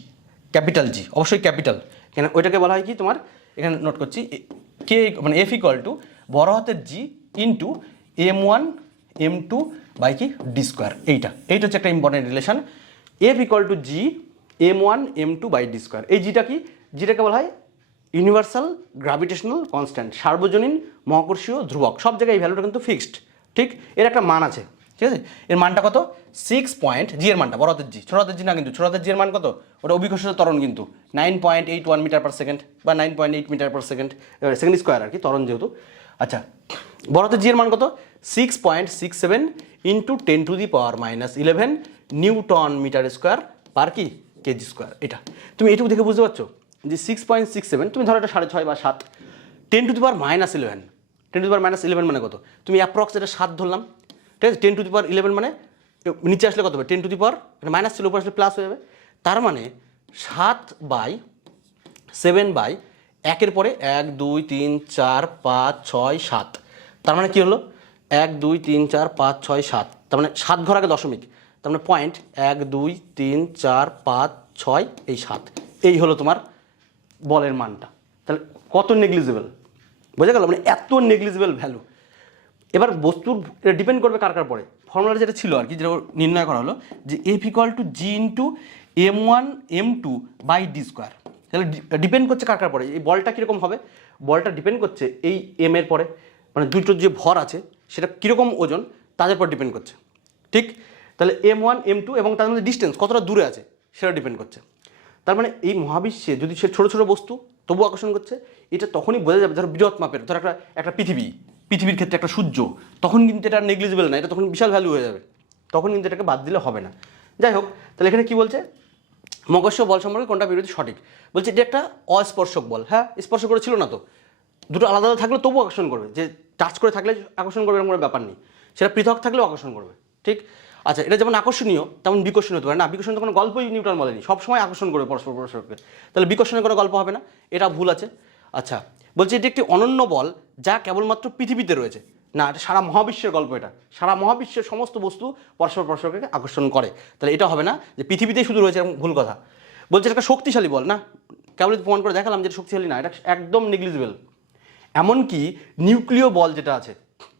ক্যাপিটাল জি, অবশ্যই ক্যাপিটাল। কেন ওইটাকে বলা হয় কি তোমার, এখানে নোট করছি কে মানে এফ ইকুয়াল টু বড় হাতের জি ইন্টু m1 m2 বাই কি d²। এইটা হচ্ছে একটা important relation, F equal to G m1 m2 by d²। এই জিটা কি, জিটাকে বলা হয় ইউনিভার্সাল গ্র্যাভিটেশনাল কনস্ট্যান্ট, সার্বজনীন মহাকর্ষীয় ধ্রুবক। সব জায়গায় এই ভ্যালুটা কিন্তু ফিক্সড, ঠিক। এর একটা মান আছে, ঠিক আছে। এর মানটা কত 6 জি এর মানটা বড় হাতের জি, ছোট হাতের জি না কিন্তু, ছোট হাতের জি এর মান কত, ওটা অভিকর্ষিত ত্বরণ কিন্তু 9.81 মিটার পার সেকেন্ড বা 9.8 metre per second, second square আর কি ত্বরণ যেহেতু। আচ্ছা, বড় হাতের জি এর মান কত 6.67 into 10⁻⁻11 newton metre square per কি কেজি স্কোয়ার। এটা তুমি এটুকু দেখে বুঝতে পারছো যে 6.67 তুমি ধরো এটা 6.5 বা 7, 10⁻⁻11, 10⁻⁻11 মানে কত, তুমি অ্যাপ্রক্স এটা 7 ধরলাম, ঠিক আছে। 10⁻11 মানে নিচে আসলে কত হবে 10 মাইনাস ছিল উপর আসলে প্লাস হয়ে যাবে, তার মানে 7/7/1 পরে 1 2 3 4 5 6 7, তার মানে কি হলো 1 2 3 4 5 6 7, তার মানে 7 ঘর আগে দশমিক, তার মানে পয়েন্ট 1 2 3 4 5 6 এই 7, এই হলো তোমার বলের মানটা। তাহলে কত নেগলিজিবল, বোঝা গেল, মানে এত নেগলিজিবল ভ্যালু। এবার বস্তুর এটা ডিপেন্ড করবে কার কার পরে, ফর্মুলা যেটা ছিল আর কি, যেটা নির্ণয় করা হলো যে F equal to G into m1 m2 by d²। তাহলে ডিপেন্ড করছে কার কার পরে, এই বলটা কীরকম হবে, বলটা ডিপেন্ড করছে এই এম এর পরে, মানে দুটোর যে ভর আছে সেটা কীরকম ওজন তাদের পর ডিপেন্ড করছে, ঠিক। তাহলে m1 m2 এবং তাদের মধ্যে ডিস্টেন্স কতটা দূরে আছে সেটা ডিপেন্ড করছে। তার মানে এই মহাবিশ্বে যদি সে ছোটো ছোটো বস্তু তবু আকর্ষণ করছে, এটা তখনই বোঝা যাবে ধরো বৃহৎ মাপের, ধরো একটা পৃথিবীর ক্ষেত্রে একটা সূর্য, তখন কিন্তু এটা নেগলিজিবল না, এটা তখন বিশাল ভ্যালু হয়ে যাবে, তখন কিন্তু এটাকে বাদ দিলে হবে না। যাই হোক, তাহলে এখানে কি বলছে মহাকর্ষীয় বল সম্পর্কে কোনটা বিরোধী সঠিক, বলছে এটা একটা অস্পর্শক বল। হ্যাঁ, স্পর্শ করে ছিল না তো, দুটো আলাদা আলাদা থাকলে তবু আকর্ষণ করবে, যে টাচ করে থাকলে আকর্ষণ করবে এরকম কোনো ব্যাপার নেই, সেটা পৃথক থাকলেও আকর্ষণ করবে, ঠিক। আচ্ছা, এটা যেমন আকর্ষণীয় তেমন বিকর্ষণীয় হতে পারে না, বিকর্ষণ তো কোনো গল্পই নিউটন বলেনি, সবসময় আকর্ষণ করবে পরস্পরকে, তাহলে বিকর্ষণের কোনো গল্প হবে না, এটা ভুল আছে। আচ্ছা, বলছে এটি একটি অনন্য বল যা কেবলমাত্র পৃথিবীতে রয়েছে, না এটা সারা মহাবিশ্বের গল্প, এটা সারা মহাবিশ্বের সমস্ত বস্তু পরস্পরকে আকর্ষণ করে, তাহলে এটা হবে না যে পৃথিবীতেই শুধু রয়েছে, ভুল কথা। বলছে এটা একটা শক্তিশালী বল, না কেবল প্রমাণ করে দেখালাম যে শক্তিশালী না, এটা একদম নেগলিজিবল। এমনকি নিউক্লিয় বল যেটা আছে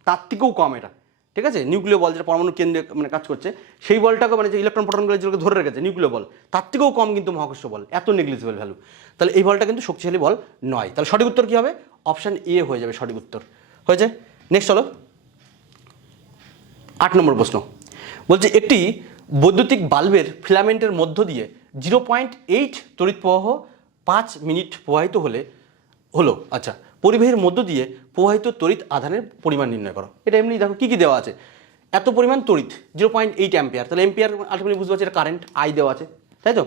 তার থেকেও কম এটা, ঠিক আছে। নিউক্লিয় বল যেটা পরমাণু কেন্দ্রে মানে কাজ করছে, সেই বলটাকে মানে যে ইলেকট্রন প্রোটনগুলো যেগুলোকে ধরে রেখেছে নিউক্লিয় বল, তার থেকেও কম কিন্তু মহাকর্ষ বল, এত নেগলিজিবল ভ্যালু। তাহলে এই বলটা কিন্তু শক্তিশালী বল নয়। তাহলে সঠিক উত্তর কী হবে, অপশান এ হয়ে যাবে সঠিক উত্তর, হয়েছে। নেক্সট হলো 8 নম্বর প্রশ্ন। বলছে একটি বৈদ্যুতিক বাল্বের ফিলামেন্টের মধ্য দিয়ে 0.8 তড়িৎ প্রবাহ 5 মিনিট প্রবাহিত হলো। আচ্ছা, পরিবাহীর মধ্য দিয়ে প্রবাহিত তড়িৎ আধানের পরিমাণ নির্ণয় করো। এটা এমনি দেখো কী কী দেওয়া আছে, এত পরিমাণ তড়িৎ 0.8 অ্যাম্পিয়ার, তাহলে এম্পিয়ার আলটিমেটলি বুঝতে পারছি এটা কারেন্ট আই দেওয়া আছে, তাই তো।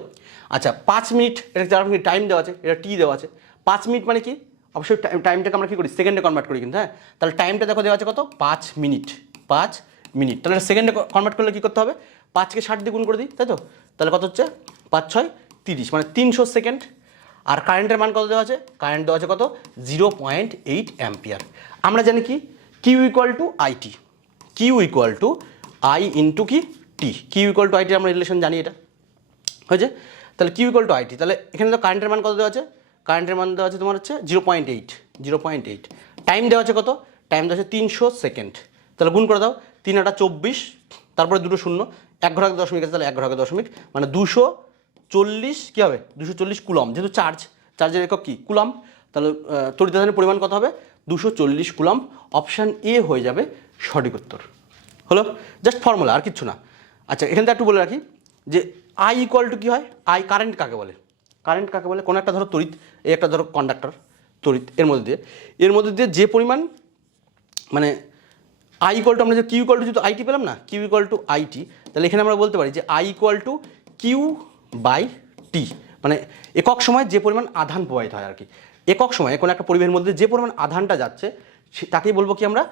আচ্ছা, 5 মিনিট, এটা 4 মিনিট টাইম দেওয়া আছে, এটা টি দেওয়া আছে। 5 মিনিট মানে কি, অবশ্যই টাইমটাকে আমরা কী করি সেকেন্ডে কনভার্ট করি কিন্তু, হ্যাঁ। তাহলে টাইমটা দেখো দেওয়া আছে কত 5 মিনিট, 5 মিনিট, তাহলে সেকেন্ডে কনভার্ট করলে কী করতে হবে, 5কে 60 দিয়ে গুণ করে দিই, তাই তো। তাহলে কত হচ্ছে 5 6 30, মানে 300 সেকেন্ড। আর কারেন্টের মান কত দেওয়া আছে, কারেন্ট দেওয়া আছে কত 0.8 অ্যাম্পিয়ার। আমরা জানি কি Q equal to IT, Q equal to I into কি T, Q equal to IT আমরা রিলেশন জানি এটা, হয়েছে? তাহলে কিউ ইকুয়াল টু আইটি। তাহলে এখানে তো কারেন্টের মান কত দেওয়া আছে? কারেন্টের মান দেওয়া আছে তোমার হচ্ছে 0.8। টাইম দেওয়া আছে কত? টাইম দেওয়া আছে 300 সেকেন্ড। তাহলে গুণ করে দাও, 3 × 24, তারপরে 2 শূন্য, 1 ঘর আগে 10 মিনিট আছে, তাহলে 1 ঘর আগে 10 মিনিট, মানে 240 কী হবে? 240 কুলম। যেহেতু চার্জের একক কি? কুলম। তাহলে তড়িৎ আধানের পরিমাণ কত হবে? 240 কুলম। অপশান এ হয়ে যাবে সঠিক উত্তর। হলো? জাস্ট ফর্মুলা, আর কিচ্ছু না। আচ্ছা, এখানটা একটু বলে রাখি যে আই ইকুয়াল টু কী হয়? আই কারেন্ট কাকে বলে? কারেন্ট কাকে বলে? কোনো একটা ধরো তড়িৎ, এই একটা ধরো কন্ডাক্টর তড়িৎ, এর মধ্যে দিয়ে যে পরিমাণ, মানে আই ইকুয়াল টু, আমরা যে কিউ ইকুয়াল টু যেহেতু আইটি পেলাম না, কিউ ইকুয়াল টু আইটি, তাহলে এখানে আমরা বলতে পারি যে I equal to Q by T, মানে একক সময় যে পরিমাণ আধান প্রবাহিত হয় আর কি। একক সময়ে কোনো একটা পরিবেশের মধ্যে যে পরিমাণ আধানটা যাচ্ছে তাকেই বলবো কি আমরা?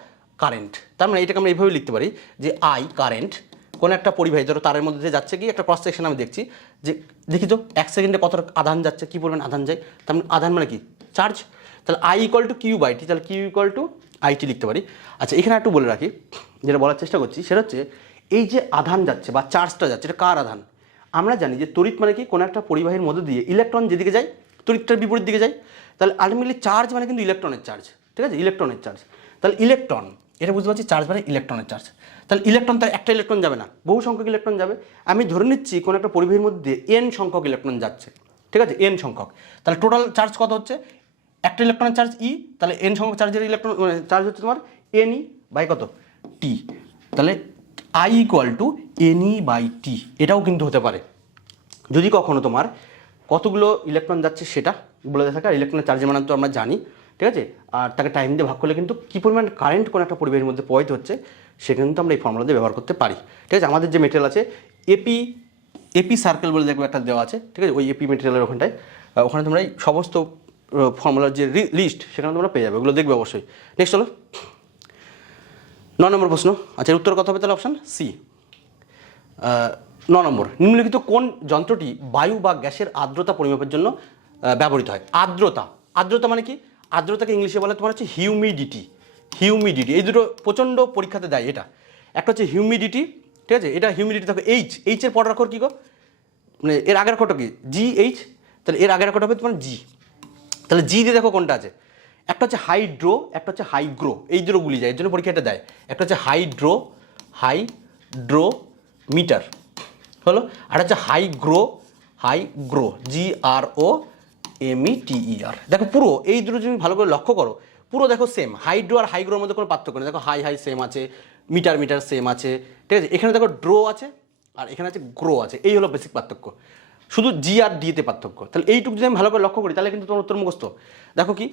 কারেন্ট। তার মানে এটাকে আমরা এইভাবে লিখতে পারি যে আই কারেন্ট কোনো একটা পরিবাহী ধরো তারের মধ্যে দিয়ে যাচ্ছে কি, একটা ক্রস সেকশন আমি দেখছি যে দেখি তো 1 সেকেন্ডে কত আধান যাচ্ছে, কী পরিমাণ আধান যায়, তার মানে আধান মানে কি? চার্জ। তাহলে I equal to Q by T, তাহলে কিউ ইকুয়াল টু আইটি লিখতে পারি। আচ্ছা, এখানে একটু বলে রাখি, যেটা বলার চেষ্টা করছি সেটা হচ্ছে এই যে আধান যাচ্ছে বা চার্জটা যাচ্ছে, এটা কার আধান? আমরা জানি যে তড়িৎ মানে কি? কোনো একটা পরিবাহীর মধ্যে দিয়ে ইলেকট্রন যেদিকে যায়, তড়িৎটার বিপরীত দিকে যায়। তাহলে আলটিমেটলি চার্জ মানে কিন্তু ইলেকট্রনের চার্জ, ঠিক আছে? ইলেকট্রনের চার্জ। তাহলে ইলেকট্রন, এটা বুঝতে পারছি, চার্জ মানে ইলেকট্রনের চার্জ। তাহলে ইলেকট্রন, তার একটা ইলেকট্রন যাবে না, বহু সংখ্যক ইলেকট্রন যাবে। আমি ধরে নিচ্ছি কোনো একটা পরিবাহীর মধ্যে এন সংখ্যক ইলেকট্রন যাচ্ছে, ঠিক আছে? এন সংখ্যক। তাহলে টোটাল চার্জ কত হচ্ছে? একটা ইলেকট্রনের চার্জ ই, তাহলে এন সংখ্যক চার্জের ইলেকট্রন চার্জ হচ্ছে তোমার এন ই বাই কত? টি। তাহলে I equal to N E by T, এটাও কিন্তু হতে পারে যদি কখনো তোমার কতগুলো ইলেকট্রন যাচ্ছে সেটা বলে দেওয়া থাকে। আর ইলেকট্রনের চার্জের মান তো আমরা জানি, ঠিক আছে? আর তাকে টাইম দিয়ে ভাগ করলে কিন্তু কী পরিমাণ কারেন্ট কোনো একটা পরিবেশের মধ্যে প্রবাহিত হচ্ছে সেটা কিন্তু আমরা এই ফর্মুলা দিয়ে ব্যবহার করতে পারি, ঠিক আছে? আমাদের যে মেটেরিয়াল আছে এপি সার্কেল বলে দেখবো একটা দেওয়া আছে, ঠিক আছে? ওই এপি মেটেরিয়ালের ওখানে তোমরা এই সমস্ত ফর্মুলার যে লিস্ট সেখানে তোমরা পেয়ে যাবে, ওগুলো দেখবে অবশ্যই। নেক্সট হলো 9 নম্বর প্রশ্ন। আচ্ছা, এর উত্তর কত হবে? তাহলে অপশান সি। 9 নম্বর, নিম্নলিখিত কোন যন্ত্রটি বায়ু বা গ্যাসের আর্দ্রতা পরিমাপের জন্য ব্যবহৃত হয়? আর্দ্রতা মানে কি? আর্দ্রতাকে ইংলিশে বলে তোমার হচ্ছে হিউমিডিটি। এই দুটো প্রচণ্ড পরীক্ষাতে দেয়। এটা একটা হচ্ছে হিউমিডিটি, ঠিক আছে? এটা হিউমিডিটি থাকে এইচের পরের অক্ষর কী গো? মানে এর আগের অক্ষরটা কি? GH। তাহলে এর আগের অক্ষরটা হবে তোমার জি। তাহলে জি দিয়ে দেখো কোনটা আছে। একটা হচ্ছে হাইড্রো, একটা হচ্ছে হাইগ্রো, এই দুটো গুলি যায়, এর জন্য পরীক্ষাটা দেয়। একটা হচ্ছে হাইড্রোমিটার হলো, আর হচ্ছে হাইগ্রো, GROMETER। দেখো পুরো এই দুটো যদি ভালো করে লক্ষ্য করো, পুরো দেখো সেম। হাইড্রো আর হাইগ্রোর মধ্যে কোনো পার্থক্য নেই। দেখো হাই সেম আছে, মিটার সেম আছে, ঠিক আছে? এখানে দেখো ড্রো আছে আর এখানে আছে গ্রো আছে, এই হলো বেসিক পার্থক্য। শুধু জি আর ডিতে পার্থক্য। তাহলে এইটুকু যদি আমি ভালো করে লক্ষ্য করি তাহলে কিন্তু তোমার উত্তর মুখস্থ। দেখো কি,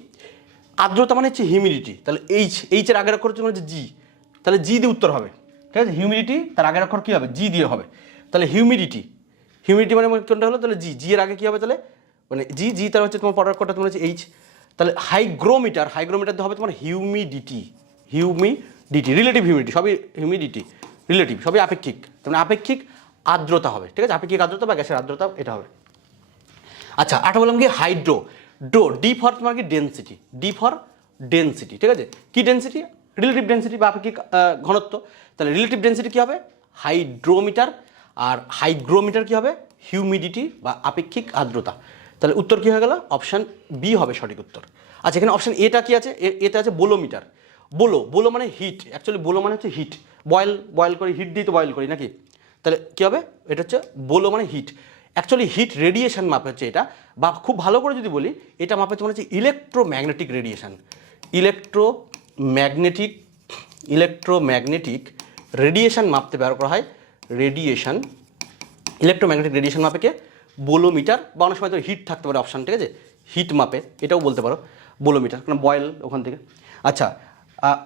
আর্দ্রতা মানে হচ্ছে হিউমিডিটি, তাহলে এইচের আগের অক্ষর হচ্ছে মানে জি, তাহলে জি দিয়ে উত্তর হবে, ঠিক আছে? হিউমিডিটি তার আগের অক্ষর কী হবে? জি দিয়ে হবে। তাহলে হিউমিডিটি মানে কোনটা হলো? তাহলে জি এর আগে কী হবে? তাহলে মানে জি তার হচ্ছে তোমার পরের অক্ষরটা তোমার হচ্ছে এইচ। তাহলে হাইগ্রোমিটার দিয়ে হবে তোমার হিউমিডিটি, রিলেটিভ হিউমিডিটি, সবই হিউমিডিটি রিলেটিভ, সবই আপেক্ষিক, তার মানে আপেক্ষিক আর্দ্রতা হবে, ঠিক আছে? আপেক্ষিক আর্দ্রতা বা গ্যাসের আর্দ্রতা এটা হবে। আচ্ছা, আটা বললাম কি হাইড্রো, ডি ফর তোমার কি ডেন্সিটি, ঠিক আছে? কি ডেন্সিটি? রিলেটিভ ডেন্সিটি বা আপেক্ষিক ঘনত্ব। তাহলে রিলেটিভ ডেন্সিটি কী হবে? হাইড্রোমিটার। আর হাইগ্রোমিটার কী হবে? হিউমিডিটি বা আপেক্ষিক আর্দ্রতা। তাহলে উত্তর কী হয়ে গেল? অপশান বি হবে সঠিক উত্তর। আচ্ছা, এখানে অপশান এটা কি আছে? এতে আছে বোলোমিটার। বোলো মানে হিট, অ্যাকচুয়ালি বোলো মানে হচ্ছে হিট, বয়েল করি, হিট দিয়ে তো বয়েল করি নাকি? তাহলে কী হবে? এটা হচ্ছে বোলো মানে হিট। অ্যাকচুয়ালি হিট রেডিয়েশন মাপে হচ্ছে এটা, বা খুব ভালো করে যদি বলি এটা মাপে তোমার হচ্ছে ইলেকট্রোম্যাগনেটিক রেডিয়েশন মাপতে ব্যবহার করা হয়। ইলেকট্রোম্যাগনেটিক রেডিয়েশন মাপেকে বোলোমিটার, বা অনেক সময় তো হিট থাকতে পারে অপশান, ঠিক আছে? হিট মাপে এটাও বলতে পারো বোলোমিটার, কারণ বয়েল ওখান থেকে। আচ্ছা,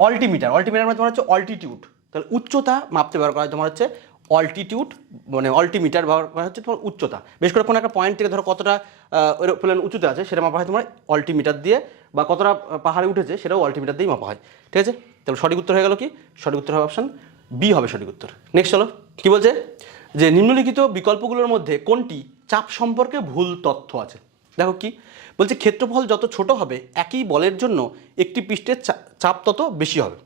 অল্টিমিটার মানে তোমার হচ্ছে অল্টিটিউড। তাহলে উচ্চতা মাপতে ব্যবহার করা হয় তোমার হচ্ছে অল্টিটিউড, মানে অল্টিমিটার ব্যবহার করা হচ্ছে তোমার উচ্চতা। বেশ করে কোনো একটা পয়েন্ট থেকে ধরো কতটা এরোপ্লেন উঁচুতে আছে সেটা মাপা হয় তোমার অল্টিমিটার দিয়ে, বা কতটা পাহাড়ে উঠেছে সেটাও অল্টিমিটার দিয়েই মাপা হয়, ঠিক আছে? তাহলে সঠিক উত্তর হয়ে গেল কি? সঠিক উত্তর হবে অপশান বি হবে সঠিক উত্তর। নেক্সট চলো, কী বলছে? যে নিম্নলিখিত বিকল্পগুলোর মধ্যে কোনটি চাপ সম্পর্কে ভুল তথ্য আছে? দেখো কি বলছে, ক্ষেত্রফল যত ছোট হবে একই বলের জন্য একটি পৃষ্ঠের চাপ তত বেশি হবে।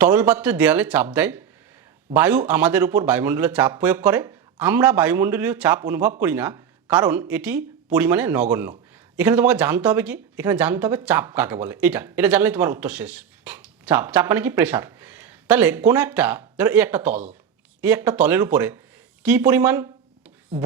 তরল পাত্রের দেয়ালে চাপ দেয়, বায়ু আমাদের উপর বায়ুমণ্ডলে চাপ প্রয়োগ করে, আমরা বায়ুমণ্ডলীয় চাপ অনুভব করি না কারণ এটি পরিমাণে নগণ্য। এখানে তোমাকে জানতে হবে কি, এখানে জানতে হবে চাপ কাকে বলে। এটা জানলেই তোমার উত্তর শেষ। চাপ মানে কি, প্রেশার। তাহলে কোনো একটা, ধরো এই একটা তলের উপরে কি পরিমাণ